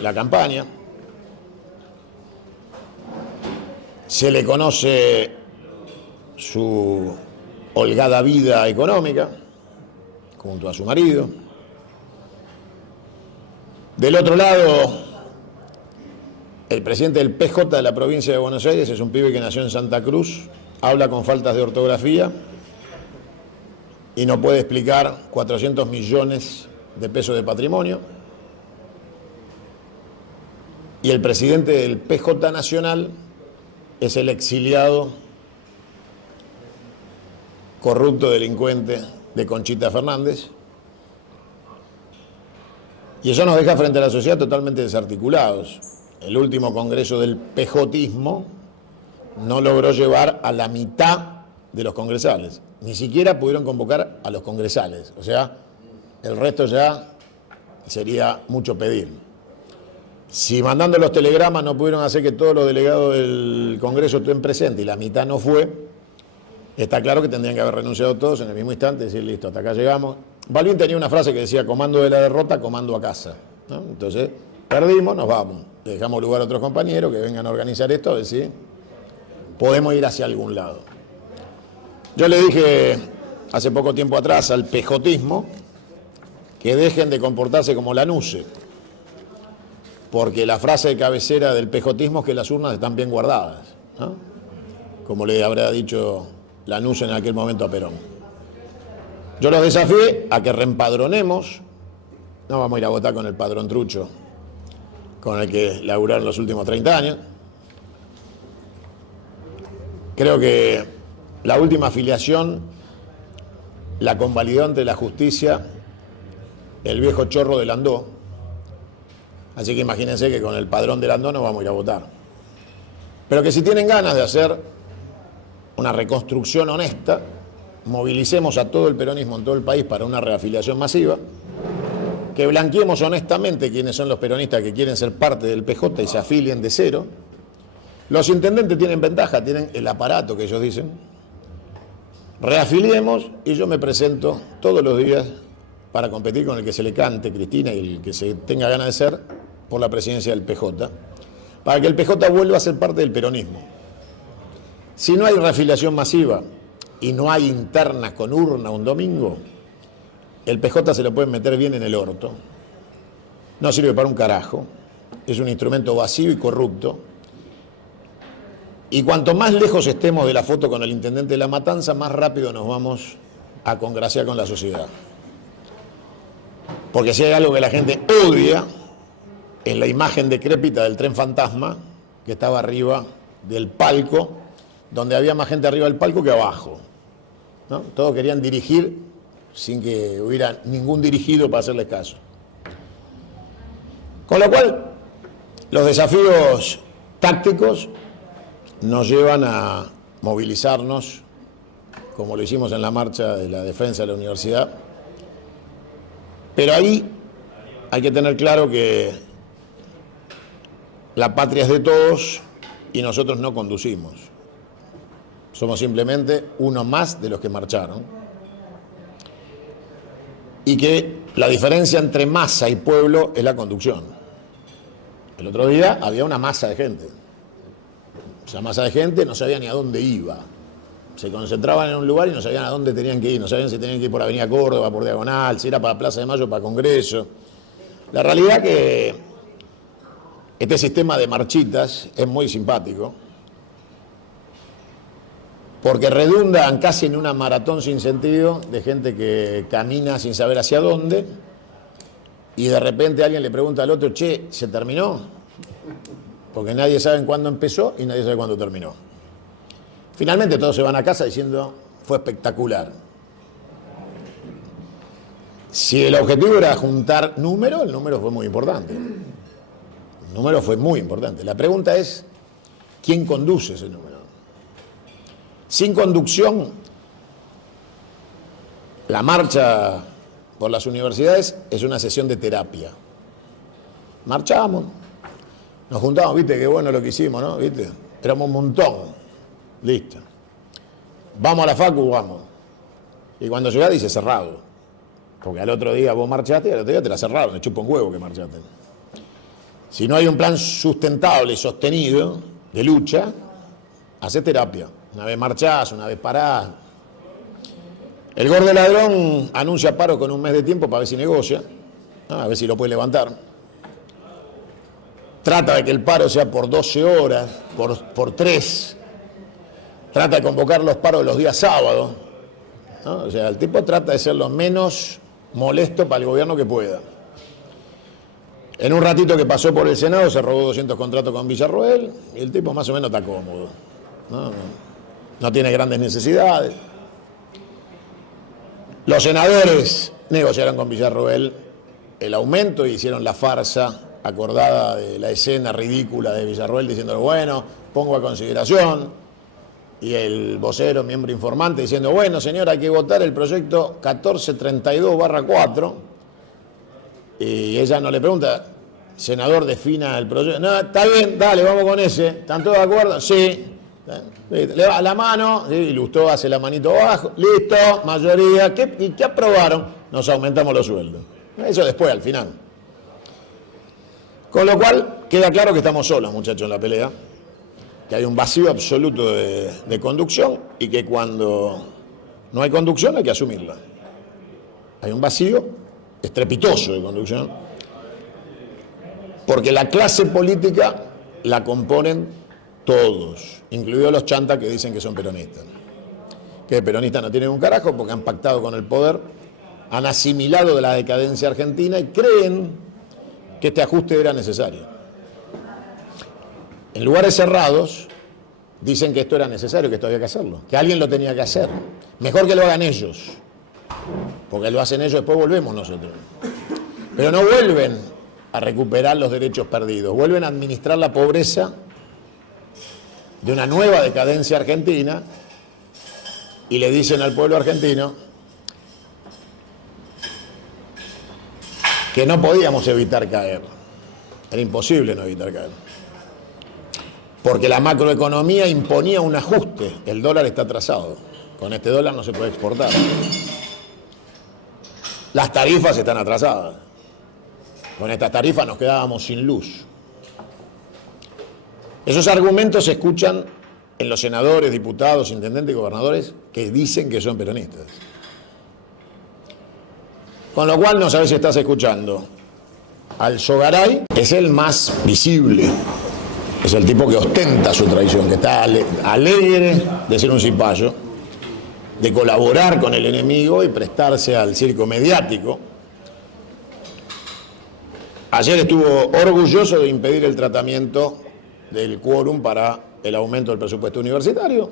la campaña. Se le conoce su holgada vida económica junto a su marido. Del otro lado, el presidente del PJ de la provincia de Buenos Aires es un pibe que nació en Santa Cruz, habla con faltas de ortografía y no puede explicar 400 millones de pesos de patrimonio. Y el presidente del PJ Nacional es el exiliado corrupto delincuente de Conchita Fernández. Y eso nos deja frente a la sociedad totalmente desarticulados. El último congreso del pejotismo no logró llevar a la mitad de los congresales. Ni siquiera pudieron convocar a los congresales. O sea, el resto ya sería mucho pedir. Si mandando los telegramas no pudieron hacer que todos los delegados del Congreso estén presentes y la mitad no fue, está claro que tendrían que haber renunciado todos en el mismo instante y decir, listo, hasta acá llegamos. Balbín tenía una frase que decía, comando de la derrota, comando a casa, ¿no? Entonces, perdimos, nos vamos. Le dejamos lugar a otros compañeros que vengan a organizar esto, a ver si podemos ir hacia algún lado. Yo le dije hace poco tiempo atrás al pejotismo que dejen de comportarse como la NUCE, porque la frase de cabecera del pejotismo es que las urnas están bien guardadas, ¿no? Como le habrá dicho la NUCE en aquel momento a Perón. Yo los desafié a que reempadronemos, no vamos a ir a votar con el padrón trucho con el que laburaron los últimos 30 años. Creo que la última afiliación la convalidó ante la justicia el viejo chorro de Landó, así que imagínense que con el padrón de Landó no vamos a ir a votar. Pero que si tienen ganas de hacer una reconstrucción honesta, movilicemos a todo el peronismo en todo el país para una reafiliación masiva, que blanqueemos honestamente quiénes son los peronistas que quieren ser parte del PJ y se afilien de cero. Los intendentes tienen ventaja, tienen el aparato que ellos dicen. Reafiliemos y yo me presento todos los días para competir con el que se le cante, Cristina, y el que se tenga ganas de ser por la presidencia del PJ, para que el PJ vuelva a ser parte del peronismo. Si no hay reafiliación masiva y no hay internas con urna un domingo, el PJ se lo pueden meter bien en el orto. No sirve para un carajo, es un instrumento vacío y corrupto. Y cuanto más lejos estemos de la foto con el intendente de La Matanza, más rápido nos vamos a congraciar con la sociedad. Porque si hay algo que la gente odia, es la imagen decrépita del tren fantasma que estaba arriba del palco, donde había más gente arriba del palco que abajo, ¿no? Todos querían dirigir sin que hubiera ningún dirigido para hacerles caso. Con lo cual, los desafíos tácticos nos llevan a movilizarnos, como lo hicimos en la marcha de la defensa de la universidad. Pero ahí hay que tener claro que la patria es de todos y nosotros no conducimos. Somos simplemente uno más de los que marcharon. Y que la diferencia entre masa y pueblo es la conducción. El otro día había una masa de gente. Esa masa de gente no sabía ni a dónde iba. Se concentraban en un lugar y no sabían a dónde tenían que ir. No sabían si tenían que ir por Avenida Córdoba, por Diagonal, si era para Plaza de Mayo, para Congreso. La realidad es que este sistema de marchitas es muy simpático porque redundan casi en una maratón sin sentido de gente que camina sin saber hacia dónde y de repente alguien le pregunta al otro, che, ¿se terminó? Porque nadie sabe cuándo empezó y nadie sabe cuándo terminó. Finalmente todos se van a casa diciendo, fue espectacular. Si el objetivo era juntar números, el número fue muy importante. El número fue muy importante. La pregunta es, ¿quién conduce ese número? Sin conducción, la marcha por las universidades es una sesión de terapia. Marchamos, nos juntamos, viste, qué bueno lo que hicimos, ¿no? ¿Viste? Éramos un montón, listo. Vamos a la facu, vamos. Y cuando llegás dice cerrado. Porque al otro día vos marchaste y al otro día te la cerraron, te chupa un huevo que marchaste. Si no hay un plan sustentable y sostenido de lucha, hacés terapia. Una vez marchás, una vez parás. El gordo ladrón anuncia paro con un mes de tiempo para ver si negocia, ¿no? A ver si lo puede levantar. Trata de que el paro sea por 12 horas, por 3. Trata de convocar los paros los días sábados, ¿no? O sea, el tipo trata de ser lo menos molesto para el gobierno que pueda. En un ratito que pasó por el Senado se robó 200 contratos con Villarroel y el tipo más o menos está cómodo, no tiene grandes necesidades. Los senadores negociaron con Villarroel el aumento y hicieron la farsa acordada de la escena ridícula de Villarroel diciendo, bueno, pongo a consideración, y el vocero, miembro informante, diciendo, bueno, señor, hay que votar el proyecto 1432/4, y ella no le pregunta, senador, defina el proyecto, no, está bien, dale, vamos con ese, ¿están todos de acuerdo? Sí. Le va la mano, ¿sí? Y Lustó hace la manito abajo, listo, mayoría, ¿y qué aprobaron? Nos aumentamos los sueldos. Eso después, al final. Con lo cual, queda claro que estamos solos, muchachos, en la pelea, que hay un vacío absoluto de conducción y que cuando no hay conducción hay que asumirla. Hay un vacío estrepitoso de conducción, porque la clase política la componen todos, incluidos los chantas que dicen que son peronistas. Que peronistas no tienen un carajo porque han pactado con el poder, han asimilado de la decadencia argentina y creen que este ajuste era necesario. En lugares cerrados dicen que esto era necesario, que esto había que hacerlo, que alguien lo tenía que hacer. Mejor que lo hagan ellos, porque lo hacen ellos, después volvemos nosotros. Pero no vuelven a recuperar los derechos perdidos, vuelven a administrar la pobreza de una nueva decadencia argentina y le dicen al pueblo argentino que no podíamos evitar caer. Era imposible no evitar caer. Porque la macroeconomía imponía un ajuste. El dólar está atrasado. Con este dólar no se puede exportar. Las tarifas están atrasadas. con estas tarifas nos quedábamos sin luz. Esos argumentos se escuchan en los senadores, diputados, intendentes y gobernadores que dicen que son peronistas. Con lo cual no sabes si estás escuchando al Sogaray, es el más visible, es el tipo que ostenta su traición, que está alegre de ser un cipayo, de colaborar con el enemigo y prestarse al circo mediático. Ayer estuvo orgulloso de impedir el tratamiento del quórum para el aumento del presupuesto universitario.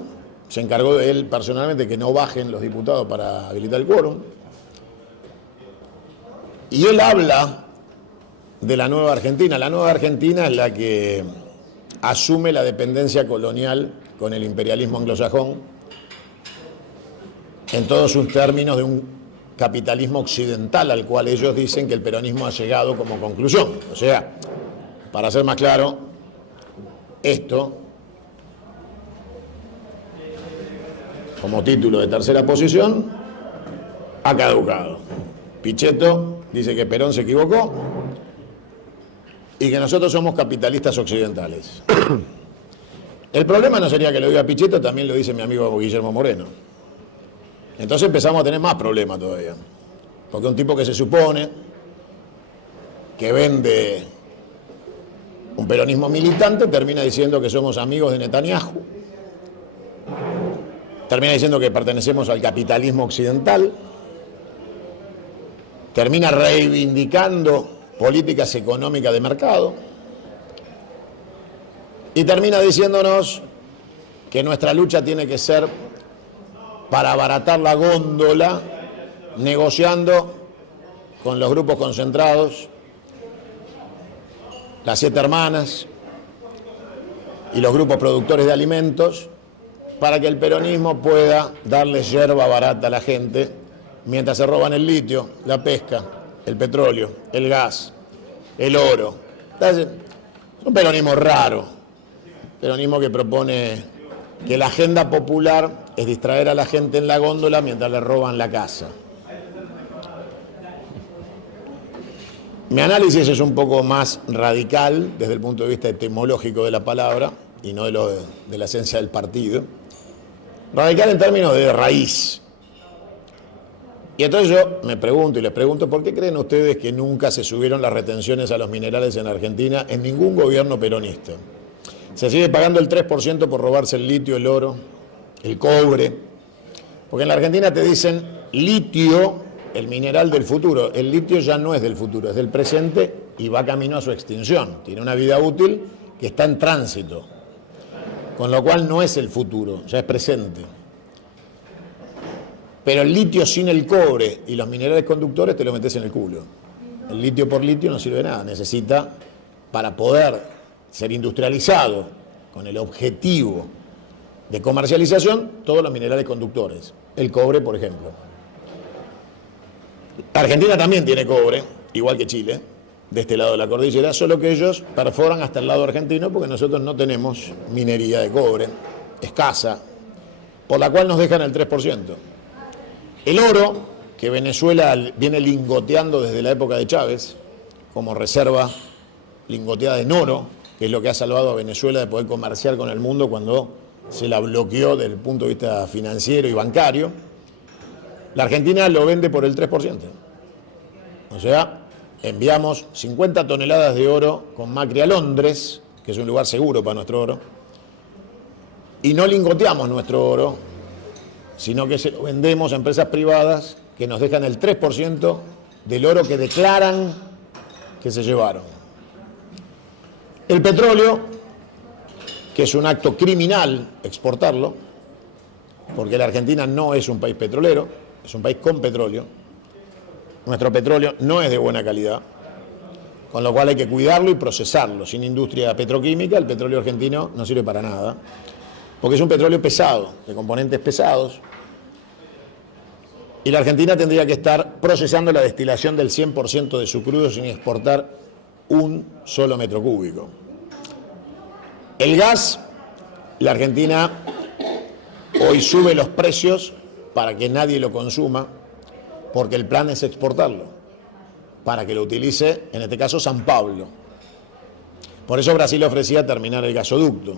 Se encargó de él personalmente que no bajen los diputados para habilitar el quórum. Y él habla de la nueva Argentina. La nueva Argentina es la que asume la dependencia colonial con el imperialismo anglosajón en todos sus términos de un capitalismo occidental al cual ellos dicen que el peronismo ha llegado como conclusión. O sea, para ser más claro, esto, como título de tercera posición, ha caducado. Pichetto dice que Perón se equivocó y que nosotros somos capitalistas occidentales. El problema no sería que lo diga Pichetto, también lo dice mi amigo Guillermo Moreno. Entonces empezamos a tener más problemas todavía. Porque un tipo que se supone que vende un peronismo militante termina diciendo que somos amigos de Netanyahu, termina diciendo que pertenecemos al capitalismo occidental, termina reivindicando políticas económicas de mercado y termina diciéndonos que nuestra lucha tiene que ser para abaratar la góndola, negociando con los grupos concentrados, las 7 hermanas y los grupos productores de alimentos, para que el peronismo pueda darle yerba barata a la gente mientras se roban el litio, la pesca, el petróleo, el gas, el oro. Es un peronismo raro, peronismo que propone que la agenda popular es distraer a la gente en la góndola mientras le roban la casa. Mi análisis es un poco más radical desde el punto de vista etimológico de la palabra y no de la esencia del partido. Radical en términos de raíz. Y entonces yo me pregunto y les pregunto, ¿por qué creen ustedes que nunca se subieron las retenciones a los minerales en Argentina en ningún gobierno peronista? Se sigue pagando el 3% por robarse el litio, el oro, el cobre. Porque en la Argentina te dicen litio, el mineral del futuro. El litio ya no es del futuro, es del presente y va camino a su extinción. Tiene una vida útil que está en tránsito. Con lo cual no es el futuro, ya es presente. Pero el litio sin el cobre y los minerales conductores te lo metes en el culo. El litio por litio no sirve de nada. Necesita, para poder ser industrializado con el objetivo de comercialización, todos los minerales conductores. El cobre, por ejemplo. Argentina también tiene cobre, igual que Chile, de este lado de la cordillera, solo que ellos perforan hasta el lado argentino porque nosotros no tenemos minería de cobre, escasa, por la cual nos dejan el 3%. El oro, que Venezuela viene lingoteando desde la época de Chávez, como reserva lingoteada en oro, que es lo que ha salvado a Venezuela de poder comerciar con el mundo cuando se la bloqueó desde el punto de vista financiero y bancario, la Argentina lo vende por el 3%. O sea, enviamos 50 toneladas de oro con Macri a Londres, que es un lugar seguro para nuestro oro, y no lingoteamos nuestro oro, sino que se lo vendemos a empresas privadas que nos dejan el 3% del oro que declaran que se llevaron. El petróleo, que es un acto criminal exportarlo, porque la Argentina no es un país petrolero, es un país con petróleo. Nuestro petróleo no es de buena calidad, con lo cual hay que cuidarlo y procesarlo. Sin industria petroquímica, el petróleo argentino no sirve para nada, porque es un petróleo pesado, de componentes pesados, y la Argentina tendría que estar procesando la destilación del 100% de su crudo sin exportar un solo metro cúbico. El gas, la Argentina hoy sube los precios para que nadie lo consuma, porque el plan es exportarlo. para que lo utilice, en este caso, San Pablo. Por eso Brasil ofrecía terminar el gasoducto,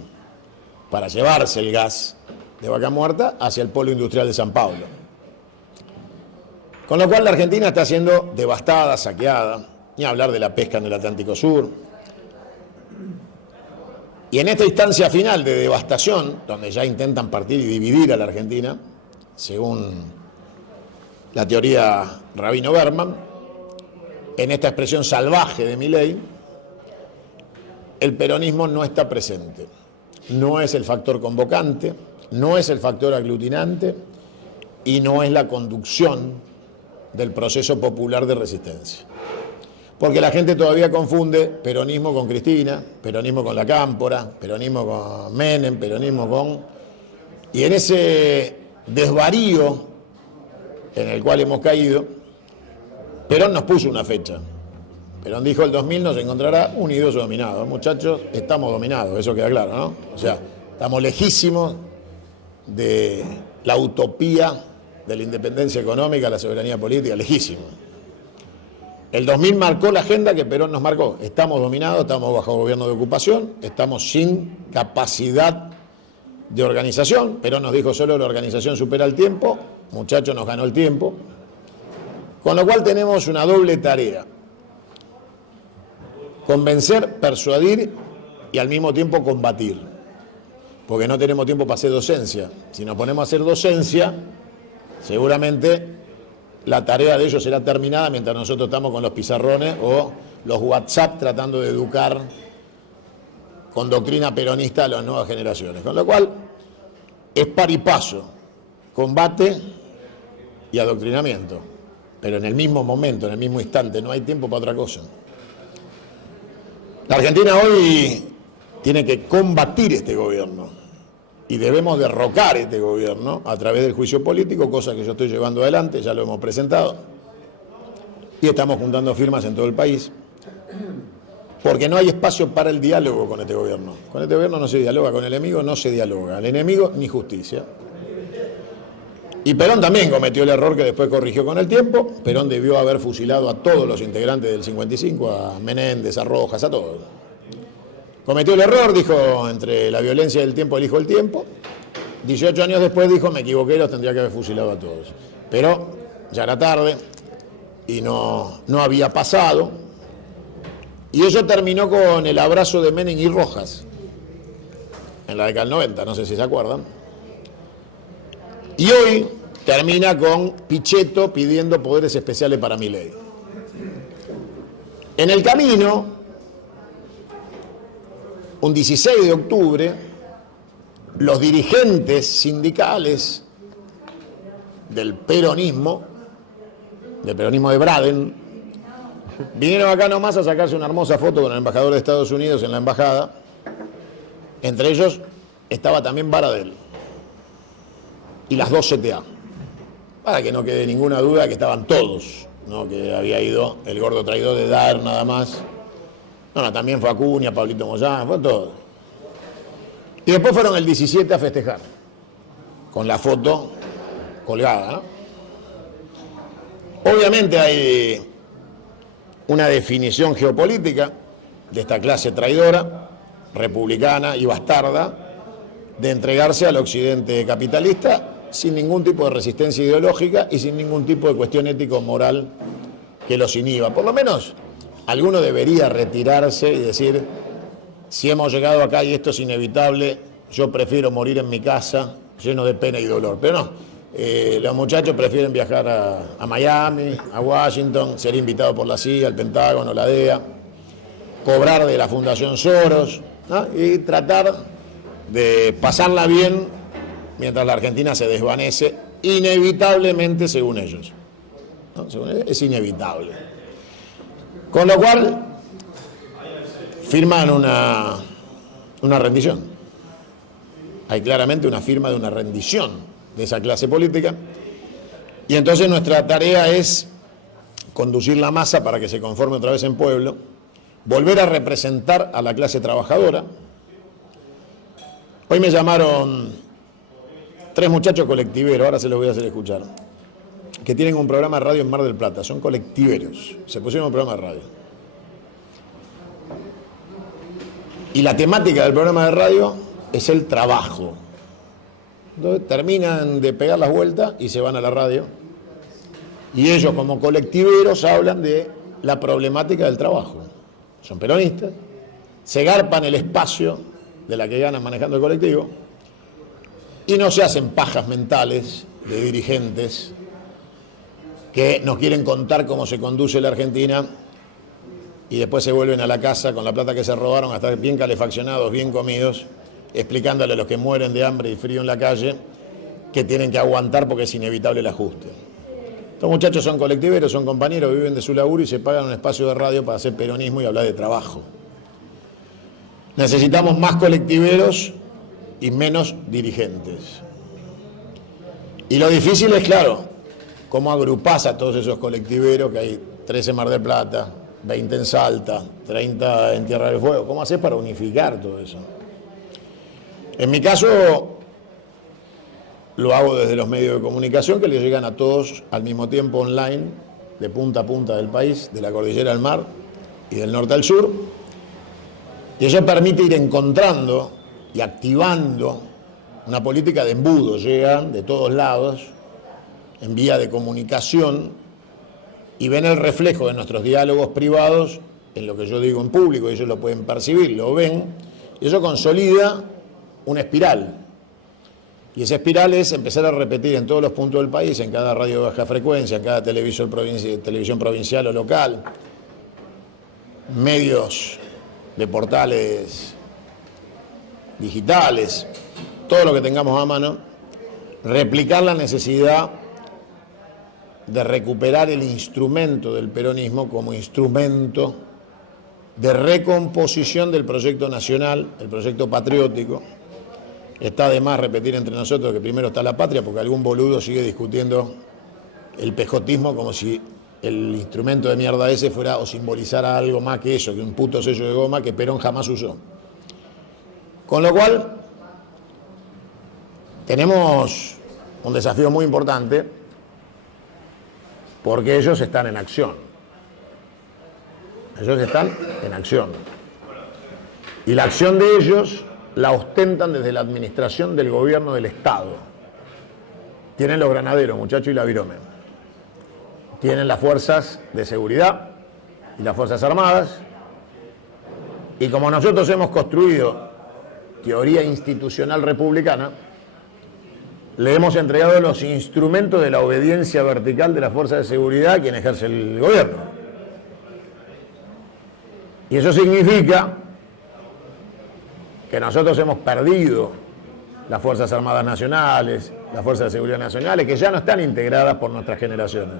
para llevarse el gas de Vaca Muerta hacia el polo industrial de San Pablo. Con lo cual la Argentina está siendo devastada, saqueada, ni hablar de la pesca en el Atlántico Sur. Y en esta instancia final de devastación, donde ya intentan partir y dividir a la Argentina, según la teoría Rabino Berman, en esta expresión salvaje de Milei, el peronismo no está presente. No es el factor convocante, no es el factor aglutinante y no es la conducción del proceso popular de resistencia. Porque la gente todavía confunde peronismo con Cristina, peronismo con la Cámpora, peronismo con Menem, peronismo con... Y en ese desvarío en el cual hemos caído, Perón nos puso una fecha. Perón dijo: el 2000 nos encontrará unidos o dominados. Muchachos, estamos dominados, eso queda claro, ¿no? O sea, estamos lejísimos de la utopía de la independencia económica, la soberanía política, lejísimos. El 2000 marcó la agenda que Perón nos marcó. Estamos dominados, estamos bajo gobierno de ocupación, estamos sin capacidad de organización. Perón nos dijo: solo la organización supera el tiempo. Muchachos, nos ganó el tiempo. Con lo cual tenemos una doble tarea: convencer, persuadir y al mismo tiempo combatir. Porque no tenemos tiempo para hacer docencia. Si nos ponemos a hacer docencia, seguramente la tarea de ellos será terminada mientras nosotros estamos con los pizarrones o los WhatsApp tratando de educar con doctrina peronista a las nuevas generaciones. Con lo cual, es par y paso, combate y adoctrinamiento. Pero en el mismo momento, en el mismo instante, no hay tiempo para otra cosa. La Argentina hoy tiene que combatir este gobierno y debemos derrocar este gobierno a través del juicio político, cosa que yo estoy llevando adelante, ya lo hemos presentado, y estamos juntando firmas en todo el país, porque no hay espacio para el diálogo con este gobierno. Con este gobierno no se dialoga, con el enemigo no se dialoga, al enemigo ni justicia. Y Perón también cometió el error que después corrigió con el tiempo. Perón debió haber fusilado a todos los integrantes del 55, a Menéndez, a Rojas, a todos. Cometió el error, dijo: entre la violencia del tiempo elijo el tiempo. 18 años después dijo: me equivoqué, los tendría que haber fusilado a todos. Pero ya era tarde y no había pasado. Y eso terminó con el abrazo de Menem y Rojas en la década del 90, no sé si se acuerdan. Y hoy termina con Pichetto pidiendo poderes especiales para Milei. En el camino, un 16 de octubre, los dirigentes sindicales del peronismo de Braden, vinieron acá nomás a sacarse una hermosa foto con el embajador de Estados Unidos en la embajada. Entre ellos estaba también Baradel y las dos CTA, para que no quede ninguna duda que estaban todos, no que había ido el gordo traidor de Daer nada más. No, también fue Acuña, Pablito Moyano, fue todo. Y después fueron el 17 a festejar, con la foto colgada, ¿no? Obviamente hay una definición geopolítica de esta clase traidora, republicana y bastarda, de entregarse al occidente capitalista sin ningún tipo de resistencia ideológica y sin ningún tipo de cuestión ético o moral que los inhiba. Por lo menos alguno debería retirarse y decir: si hemos llegado acá y esto es inevitable, yo prefiero morir en mi casa lleno de pena y dolor. Pero no, los muchachos prefieren viajar a Miami, a Washington, ser invitados por la CIA, el Pentágono, la DEA, cobrar de la Fundación Soros, ¿no? Y tratar de pasarla bien mientras la Argentina se desvanece, inevitablemente, según ellos, ¿no? Según ellos, es inevitable. Con lo cual, firman una rendición. Hay claramente una firma de una rendición de esa clase política. Y entonces nuestra tarea es conducir la masa para que se conforme otra vez en pueblo, volver a representar a la clase trabajadora. Hoy me llamaron 3 muchachos colectiveros, ahora se los voy a hacer escuchar. que tienen un programa de radio en Mar del Plata, son colectiveros, se pusieron un programa de radio. Y la temática del programa de radio es el trabajo. Entonces terminan de pegar las vueltas y se van a la radio. Y ellos como colectiveros hablan de la problemática del trabajo. Son peronistas, se garpan el espacio de la que ganan manejando el colectivo y no se hacen pajas mentales de dirigentes que nos quieren contar cómo se conduce la Argentina y después se vuelven a la casa con la plata que se robaron a estar bien calefaccionados, bien comidos, explicándole a los que mueren de hambre y frío en la calle que tienen que aguantar porque es inevitable el ajuste. Estos muchachos son colectiveros, son compañeros, viven de su laburo y se pagan un espacio de radio para hacer peronismo y hablar de trabajo. Necesitamos más colectiveros y menos dirigentes. Y lo difícil es, claro, cómo agrupás a todos esos colectiveros, que hay 13 en Mar del Plata, 20 en Salta, 30 en Tierra del Fuego. ¿Cómo haces para unificar todo eso? En mi caso, lo hago desde los medios de comunicación que le llegan a todos al mismo tiempo online, de punta a punta del país, de la cordillera al mar y del norte al sur. Y eso permite ir encontrando y activando una política de embudo. Llegan de todos lados, en vía de comunicación, y ven el reflejo de nuestros diálogos privados en lo que yo digo en público, ellos lo pueden percibir, lo ven, y eso consolida una espiral. Y esa espiral es empezar a repetir en todos los puntos del país, en cada radio de baja frecuencia, en cada televisión provincial o local, medios de portales digitales, todo lo que tengamos a mano, replicar la necesidad de recuperar el instrumento del peronismo como instrumento de recomposición del proyecto nacional, el proyecto patriótico. Está de más repetir entre nosotros que primero está la patria, porque algún boludo sigue discutiendo el pejotismo como si el instrumento de mierda ese fuera o simbolizara algo más que eso, que un puto sello de goma que Perón jamás usó. Con lo cual, tenemos un desafío muy importante porque ellos están en acción. Ellos están en acción. Y la acción de ellos la ostentan desde la administración del gobierno del Estado. Tienen los granaderos, muchachos, y la virome. Tienen las fuerzas de seguridad y las fuerzas armadas. Y como nosotros hemos construido teoría institucional republicana, le hemos entregado los instrumentos de la obediencia vertical de las fuerzas de seguridad a quien ejerce el gobierno. Y eso significa que nosotros hemos perdido las Fuerzas Armadas Nacionales, las Fuerzas de Seguridad Nacionales, que ya no están integradas por nuestras generaciones.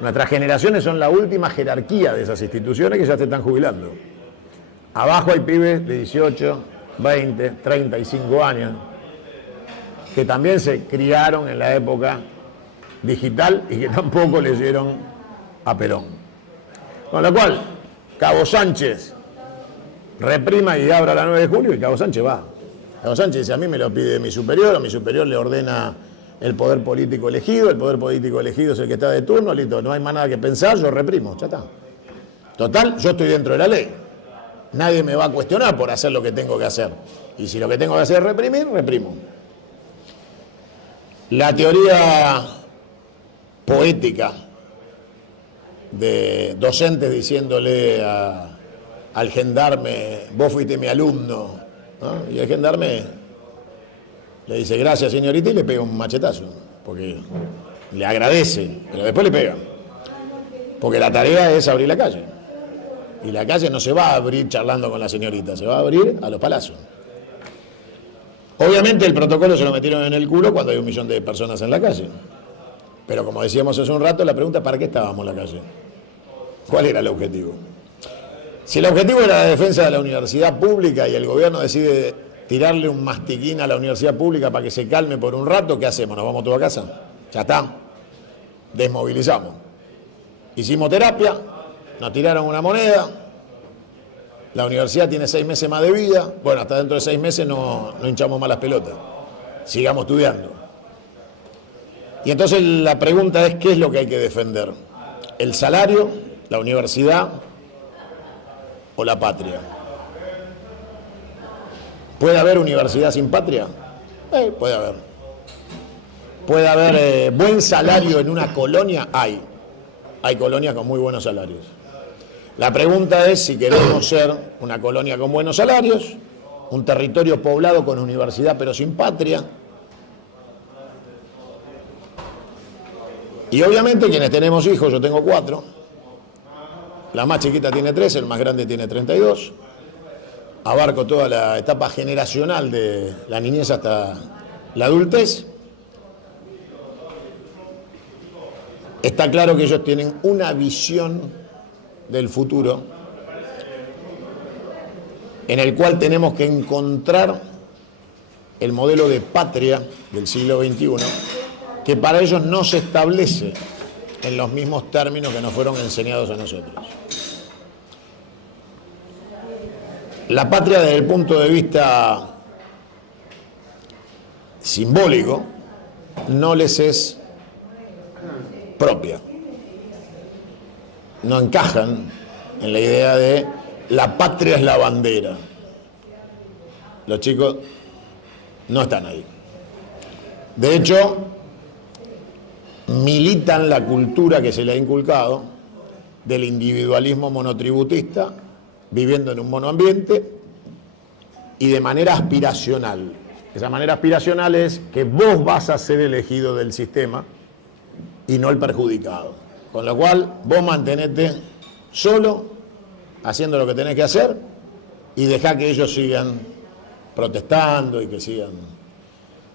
Nuestras generaciones son la última jerarquía de esas instituciones que ya se están jubilando. Abajo hay pibes de 18, 20, 35 años, que también se criaron en la época digital y que tampoco leyeron a Perón. Con lo cual, Cabo Sánchez reprima y abra la 9 de julio y Cabo Sánchez va. Cabo Sánchez dice, a mí me lo pide mi superior, o mi superior le ordena el poder político elegido, el poder político elegido es el que está de turno, listo, no hay más nada que pensar, yo reprimo, ya está. Total, yo estoy dentro de la ley. Nadie me va a cuestionar por hacer lo que tengo que hacer. Y si lo que tengo que hacer es reprimir, reprimo. La teoría poética de docentes diciéndole al gendarme, vos fuiste mi alumno, ¿no? Y el gendarme le dice, gracias señorita, y le pega un machetazo, porque le agradece, pero después le pega. Porque la tarea es abrir la calle. Y la calle no se va a abrir charlando con la señorita, se va a abrir a los palazos. Obviamente el protocolo se lo metieron en el culo cuando hay 1 millón de personas en la calle. Pero como decíamos hace un rato, la pregunta es ¿para qué estábamos en la calle? ¿Cuál era el objetivo? Si el objetivo era la defensa de la universidad pública y el gobierno decide tirarle un mastiquín a la universidad pública para que se calme por un rato, ¿qué hacemos? ¿Nos vamos todos a casa? Ya está. Desmovilizamos. Hicimos terapia, nos tiraron una moneda, la universidad tiene 6 meses más de vida, bueno, hasta dentro de 6 meses no hinchamos más las pelotas, sigamos estudiando. Y entonces la pregunta es, ¿qué es lo que hay que defender? ¿El salario, la universidad o la patria? ¿Puede haber universidad sin patria? Puede haber. ¿Puede haber buen salario en una colonia? Hay colonias con muy buenos salarios. La pregunta es si queremos ser una colonia con buenos salarios, un territorio poblado con universidad pero sin patria. Y obviamente quienes tenemos hijos, yo tengo 4, la más chiquita tiene 3, el más grande tiene 32, abarco toda la etapa generacional de la niñez hasta la adultez. Está claro que ellos tienen una visión del futuro en el cual tenemos que encontrar el modelo de patria del siglo XXI, que para ellos no se establece en los mismos términos que nos fueron enseñados a nosotros. La patria, desde el punto de vista simbólico, no les es propia. No encajan en la idea de la patria es la bandera. Los chicos no están ahí. De hecho, militan la cultura que se le ha inculcado del individualismo monotributista, viviendo en un monoambiente y de manera aspiracional. Esa manera aspiracional es que vos vas a ser elegido del sistema y no el perjudicado. Con lo cual, vos mantenete solo, haciendo lo que tenés que hacer, y dejá que ellos sigan protestando y que sigan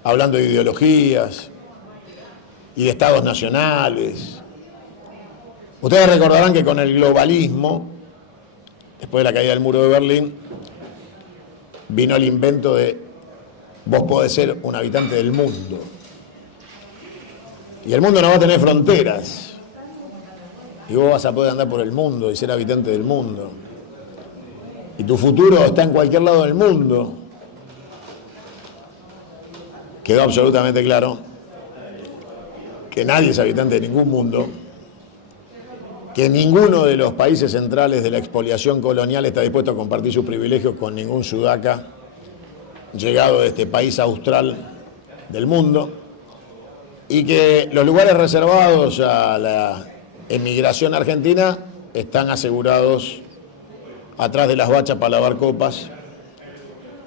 hablando de ideologías y de estados nacionales. Ustedes recordarán que con el globalismo, después de la caída del muro de Berlín, vino el invento de vos podés ser un habitante del mundo. Y el mundo no va a tener fronteras. Y vos vas a poder andar por el mundo y ser habitante del mundo. Y tu futuro está en cualquier lado del mundo. Quedó absolutamente claro que nadie es habitante de ningún mundo, que ninguno de los países centrales de la expoliación colonial está dispuesto a compartir sus privilegios con ningún sudaca llegado de este país austral del mundo, y que los lugares reservados a la emigración argentina están asegurados atrás de las bachas para lavar copas,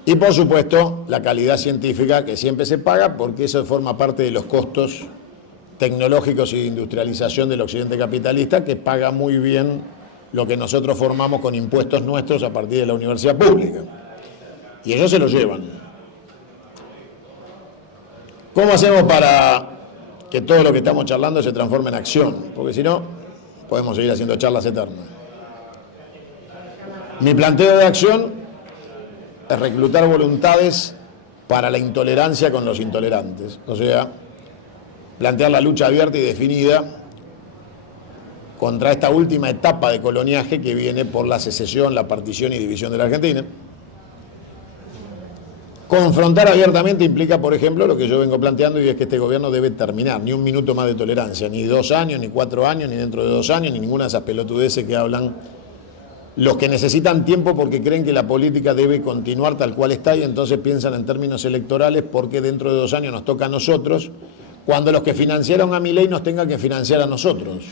y por supuesto la calidad científica que siempre se paga, porque eso forma parte de los costos tecnológicos y de industrialización del occidente capitalista, que paga muy bien lo que nosotros formamos con impuestos nuestros a partir de la universidad pública. Y ellos se lo llevan. ¿Cómo hacemos para que todo lo que estamos charlando se transforme en acción? Porque si no, podemos seguir haciendo charlas eternas. Mi planteo de acción es reclutar voluntades para la intolerancia con los intolerantes. O sea, plantear la lucha abierta y definida contra esta última etapa de coloniaje que viene por la secesión, la partición y división de la Argentina. Confrontar abiertamente implica, por ejemplo, lo que yo vengo planteando, y es que este gobierno debe terminar. Ni un minuto más de tolerancia, ni 2 años, ni 4 años, ni dentro de 2 años, ni ninguna de esas pelotudeces que hablan los que necesitan tiempo porque creen que la política debe continuar tal cual está, y entonces piensan en términos electorales porque dentro de 2 años nos toca a nosotros, cuando los que financiaron a Milei nos tengan que financiar a nosotros.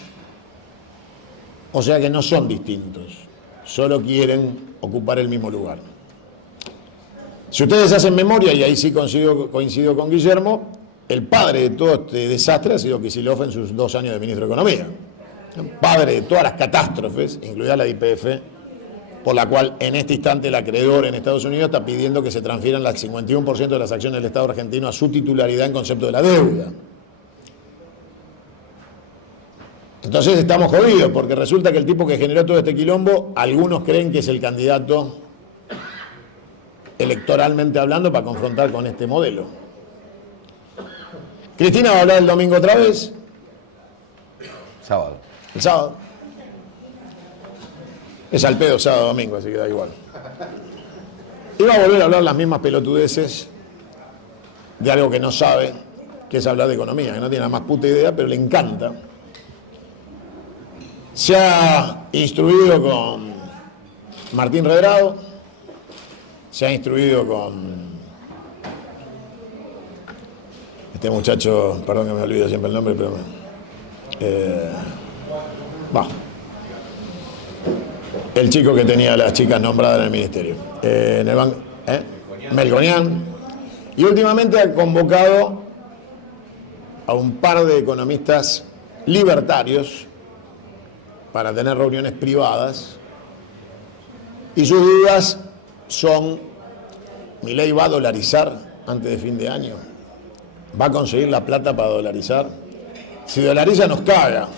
O sea que no son distintos, solo quieren ocupar el mismo lugar. Si ustedes hacen memoria, y ahí sí coincido con Guillermo, el padre de todo este desastre ha sido Kicillof en sus 2 años de ministro de Economía. El padre de todas las catástrofes, incluida la de YPF, por la cual en este instante el acreedor en Estados Unidos está pidiendo que se transfieran el 51% de las acciones del Estado argentino a su titularidad en concepto de la deuda. Entonces estamos jodidos, porque resulta que el tipo que generó todo este quilombo, algunos creen que es el candidato electoralmente hablando para confrontar con este modelo. Cristina va a hablar el domingo otra vez. Sábado. El sábado. Es al pedo sábado domingo, así que da igual. Y va a volver a hablar las mismas pelotudeces de algo que no sabe que es hablar de economía, que no tiene la más puta idea, pero le encanta. Se ha instruido con Martín Redrado, se ha instruido con este muchacho, perdón que me olvido siempre el nombre, pero el chico que tenía a las chicas nombradas en el ministerio, en el banco, Melconian, y últimamente ha convocado a un par de economistas libertarios para tener reuniones privadas, y sus dudas son: ¿Milei va a dolarizar antes de fin de año? ¿Va a conseguir la plata para dolarizar? Si dolariza nos caga,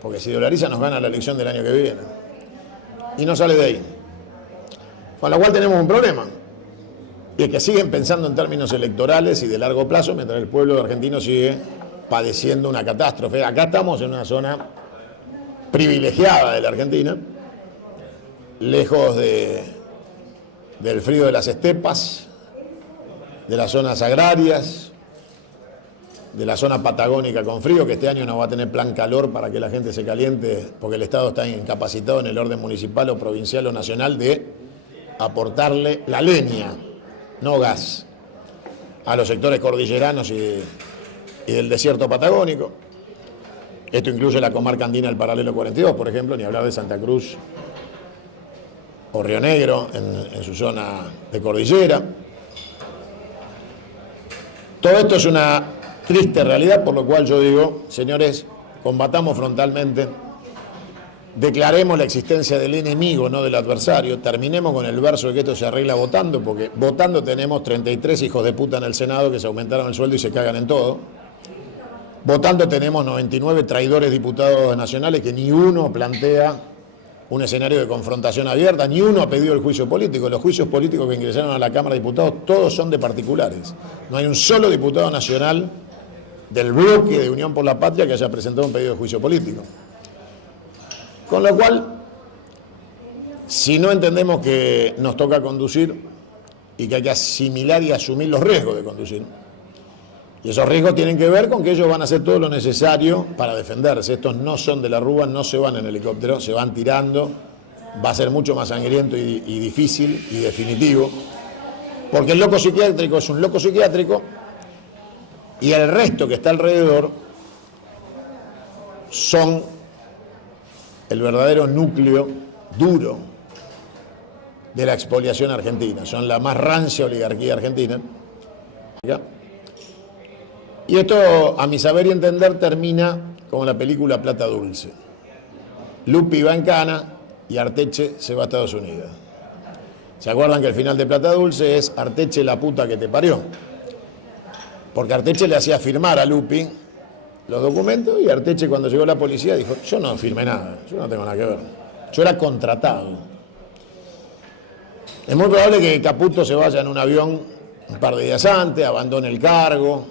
porque si dolariza nos gana la elección del año que viene, y no sale de ahí. Con lo cual tenemos un problema, y es que siguen pensando en términos electorales y de largo plazo, mientras el pueblo argentino sigue padeciendo una catástrofe. Acá estamos en una zona privilegiada de la Argentina, lejos del frío de las estepas, de las zonas agrarias, de la zona patagónica con frío, que este año no va a tener plan calor para que la gente se caliente, porque el Estado está incapacitado en el orden municipal o provincial o nacional de aportarle la leña, no gas, a los sectores cordilleranos y del desierto patagónico. Esto incluye la comarca andina del paralelo 42, por ejemplo, ni hablar de Santa Cruz o Río Negro en su zona de cordillera. Todo esto es una triste realidad, por lo cual yo digo, señores, combatamos frontalmente, declaremos la existencia del enemigo, no del adversario, terminemos con el verso de que esto se arregla votando, porque votando tenemos 33 hijos de puta en el Senado que se aumentaron el sueldo y se cagan en todo. Votando tenemos 99 traidores diputados nacionales que ni uno plantea un escenario de confrontación abierta, ni uno ha pedido el juicio político. Los juicios políticos que ingresaron a la Cámara de Diputados todos son de particulares. No hay un solo diputado nacional del bloque de Unión por la Patria que haya presentado un pedido de juicio político. Con lo cual, si no entendemos que nos toca conducir y que hay que asimilar y asumir los riesgos de conducir, y esos riesgos tienen que ver con que ellos van a hacer todo lo necesario para defenderse. Estos no son de la Rúa, no se van en helicóptero, se van tirando. Va a ser mucho más sangriento y difícil y definitivo, porque el loco psiquiátrico es un loco psiquiátrico y el resto que está alrededor son el verdadero núcleo duro de la expoliación argentina. Son la más rancia oligarquía argentina. ¿Ya? Y esto, a mi saber y entender, termina como la película Plata Dulce. Lupi va en cana y Arteche se va a Estados Unidos. ¿Se acuerdan que el final de Plata Dulce es Arteche la puta que te parió? Porque Arteche le hacía firmar a Lupi los documentos y Arteche, cuando llegó la policía, dijo: yo no firmé nada, yo no tengo nada que ver, yo era contratado. Es muy probable que Caputo se vaya en un avión un par de días antes, abandone el cargo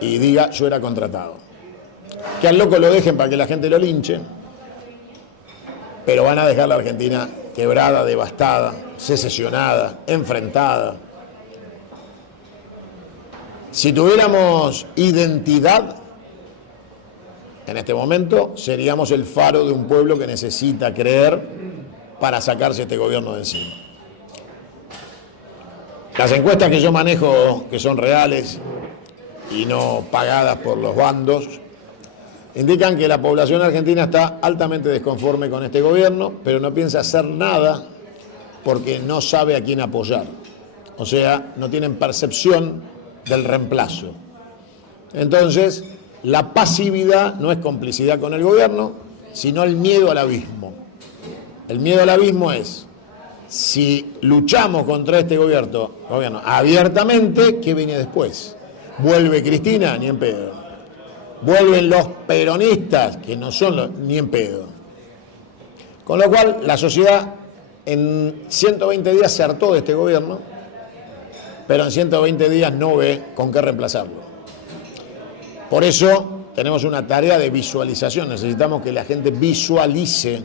y diga: yo era contratado. Que al loco lo dejen para que la gente lo linche, pero van a dejar la Argentina quebrada, devastada, secesionada, enfrentada. Si tuviéramos identidad, en este momento seríamos el faro de un pueblo que necesita creer para sacarse este gobierno de encima. Las encuestas que yo manejo, que son reales y no pagadas por los bandos, indican que la población argentina está altamente desconforme con este gobierno, pero no piensa hacer nada porque no sabe a quién apoyar. O sea, no tienen percepción del reemplazo. Entonces, la pasividad no es complicidad con el gobierno, sino el miedo al abismo. El miedo al abismo es: si luchamos contra este gobierno abiertamente, ¿qué viene después? ¿Vuelve Cristina? Ni en pedo. ¿Vuelven los peronistas? Que no son ni en pedo. Con lo cual, la sociedad en 120 días se hartó de este gobierno, pero en 120 días no ve con qué reemplazarlo. Por eso tenemos una tarea de visualización. Necesitamos que la gente visualice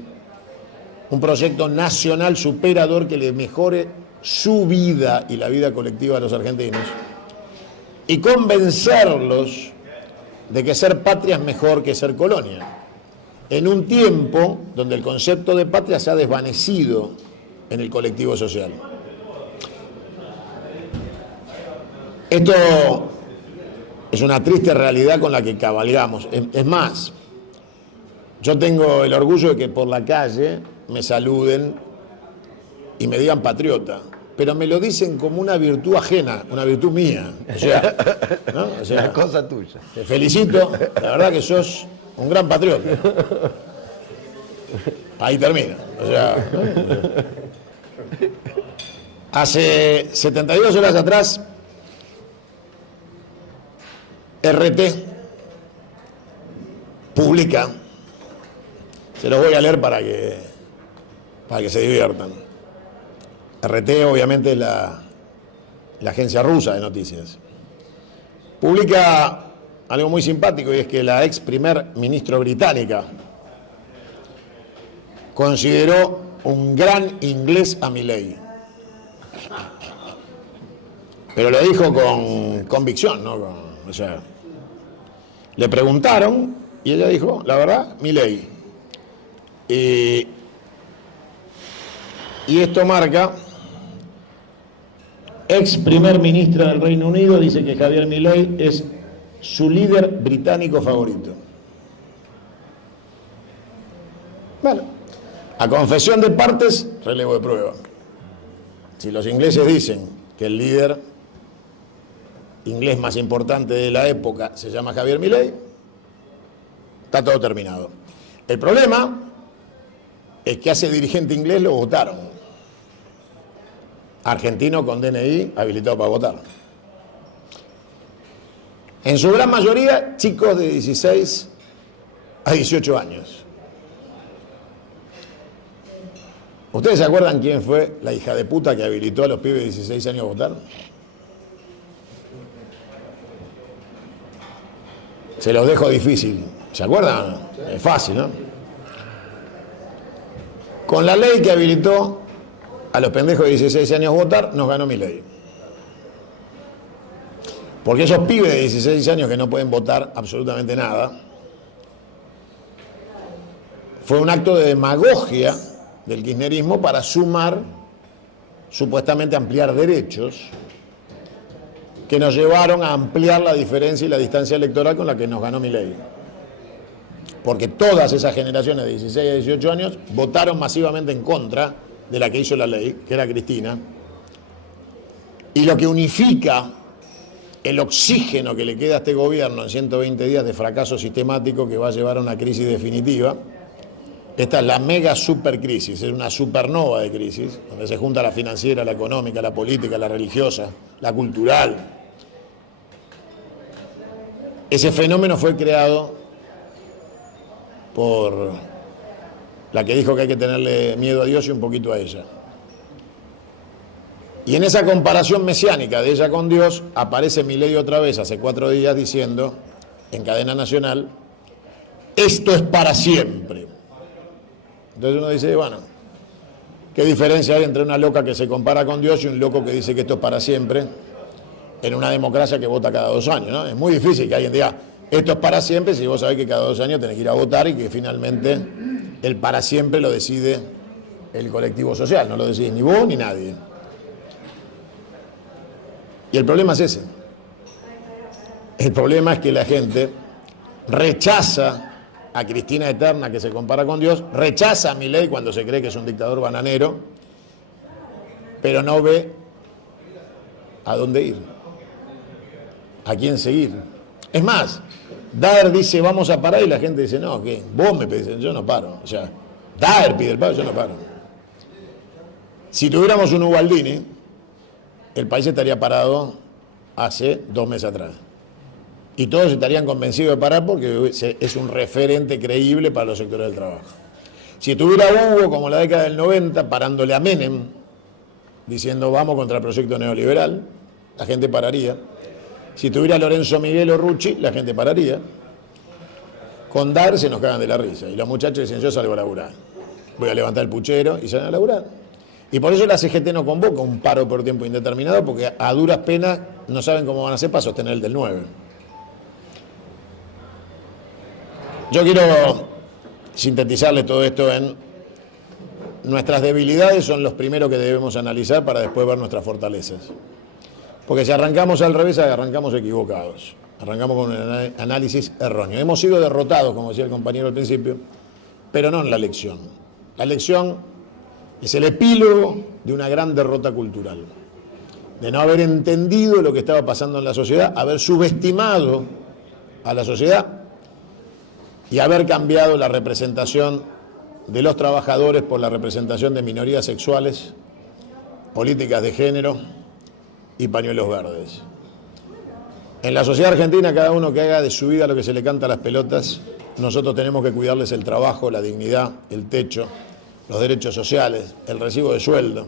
un proyecto nacional superador que le mejore su vida y la vida colectiva de los argentinos, y convencerlos de que ser patria es mejor que ser colonia, en un tiempo donde el concepto de patria se ha desvanecido en el colectivo social. Esto es una triste realidad con la que cabalgamos. Es más, yo tengo el orgullo de que por la calle me saluden y me digan patriota, pero me lo dicen como una virtud ajena, una virtud mía. O sea, ¿no? O sea, una cosa tuya. Te felicito, la verdad que sos un gran patriota. Ahí termina. O sea, hace 72 horas atrás, RT publica, se los voy a leer para que se diviertan. RT obviamente es la agencia rusa de noticias. Publica algo muy simpático, y es que la ex primer ministro británica consideró un gran inglés a Milei. Pero lo dijo con convicción, ¿no? O sea, le preguntaron y ella dijo, la verdad, Milei. Y esto marca, ex primer ministra del Reino Unido dice que Javier Milei es su líder británico favorito. Bueno, a confesión de partes, relevo de prueba. Si los ingleses dicen que el líder inglés más importante de la época se llama Javier Milei, está todo terminado. El problema es que a ese dirigente inglés lo votaron. Argentino con DNI habilitado para votar. En su gran mayoría, chicos de 16 a 18 años. ¿Ustedes se acuerdan quién fue la hija de puta que habilitó a los pibes de 16 años a votar? Se los dejo difícil. ¿Se acuerdan? Es fácil, ¿no? Con la ley que habilitó a los pendejos de 16 años a votar, nos ganó Milei. Porque esos pibes de 16 años que no pueden votar absolutamente nada, fue un acto de demagogia del kirchnerismo para sumar, supuestamente ampliar derechos, que nos llevaron a ampliar la diferencia y la distancia electoral con la que nos ganó Milei. Porque todas esas generaciones de 16 a 18 años votaron masivamente en contra de la que hizo la ley, que era Cristina, y lo que unifica el oxígeno que le queda a este gobierno en 120 días de fracaso sistemático que va a llevar a una crisis definitiva. Esta es la mega supercrisis, es una supernova de crisis, donde se junta la financiera, la económica, la política, la religiosa, la cultural. Ese fenómeno fue creado por la que dijo que hay que tenerle miedo a Dios y un poquito a ella. Y en esa comparación mesiánica de ella con Dios, aparece Milei otra vez hace 4 días diciendo, en cadena nacional, esto es para siempre. Entonces uno dice, bueno, ¿qué diferencia hay entre una loca que se compara con Dios y un loco que dice que esto es para siempre en una democracia que vota cada 2 años, ¿no? Es muy difícil que alguien diga, esto es para siempre, si vos sabés que cada 2 años tenés que ir a votar y que finalmente el para siempre lo decide el colectivo social, no lo decide ni vos ni nadie. Y el problema es ese. El problema es que la gente rechaza a Cristina Eterna, que se compara con Dios, rechaza a Milei cuando se cree que es un dictador bananero, pero no ve a dónde ir, a quién seguir. Es más, Daer dice vamos a parar y la gente dice no, ¿qué? Vos me pedís, yo no paro. O sea, Daer pide el paro, yo no paro. Si tuviéramos un Ubaldini, el país estaría parado hace 2 meses atrás. Y todos estarían convencidos de parar porque es un referente creíble para los sectores del trabajo. Si tuviera Hugo, como en la década del 90, parándole a Menem, diciendo vamos contra el proyecto neoliberal, la gente pararía. Si tuviera Lorenzo Miguel o Rucci, la gente pararía. Con Daer se nos cagan de la risa. Y los muchachos dicen, yo salgo a laburar. Voy a levantar el puchero y salen a laburar. Y por eso la CGT no convoca un paro por tiempo indeterminado, porque a duras penas no saben cómo van a hacer para sostener el del 9. Yo quiero sintetizarle todo esto en nuestras debilidades son los primeros que debemos analizar para después ver nuestras fortalezas. Porque si arrancamos al revés, arrancamos equivocados. Arrancamos con un análisis erróneo. Hemos sido derrotados, como decía el compañero al principio, pero no en la elección. La elección es el epílogo de una gran derrota cultural. De no haber entendido lo que estaba pasando en la sociedad, haber subestimado a la sociedad y haber cambiado la representación de los trabajadores por la representación de minorías sexuales, políticas de género y pañuelos verdes. En la sociedad argentina, cada uno que haga de su vida lo que se le canta a las pelotas, nosotros tenemos que cuidarles el trabajo, la dignidad, el techo, los derechos sociales, el recibo de sueldo.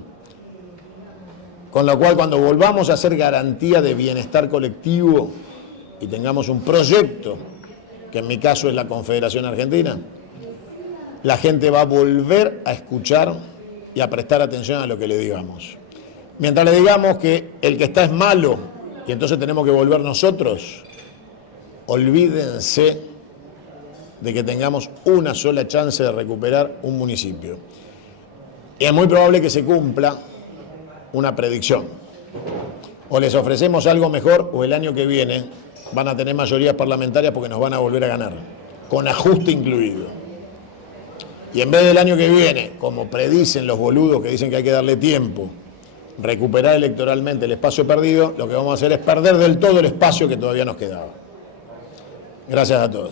Con lo cual, cuando volvamos a hacer garantía de bienestar colectivo y tengamos un proyecto, que en mi caso es la Confederación Argentina, la gente va a volver a escuchar y a prestar atención a lo que le digamos. Mientras le digamos que el que está es malo y entonces tenemos que volver nosotros, olvídense de que tengamos una sola chance de recuperar un municipio. Y es muy probable que se cumpla una predicción. O les ofrecemos algo mejor o el año que viene van a tener mayorías parlamentarias porque nos van a volver a ganar, con ajuste incluido. Y en vez del año que viene, como predicen los boludos que dicen que hay que darle tiempo, recuperar electoralmente el espacio perdido, lo que vamos a hacer es perder del todo el espacio que todavía nos quedaba. Gracias a todos.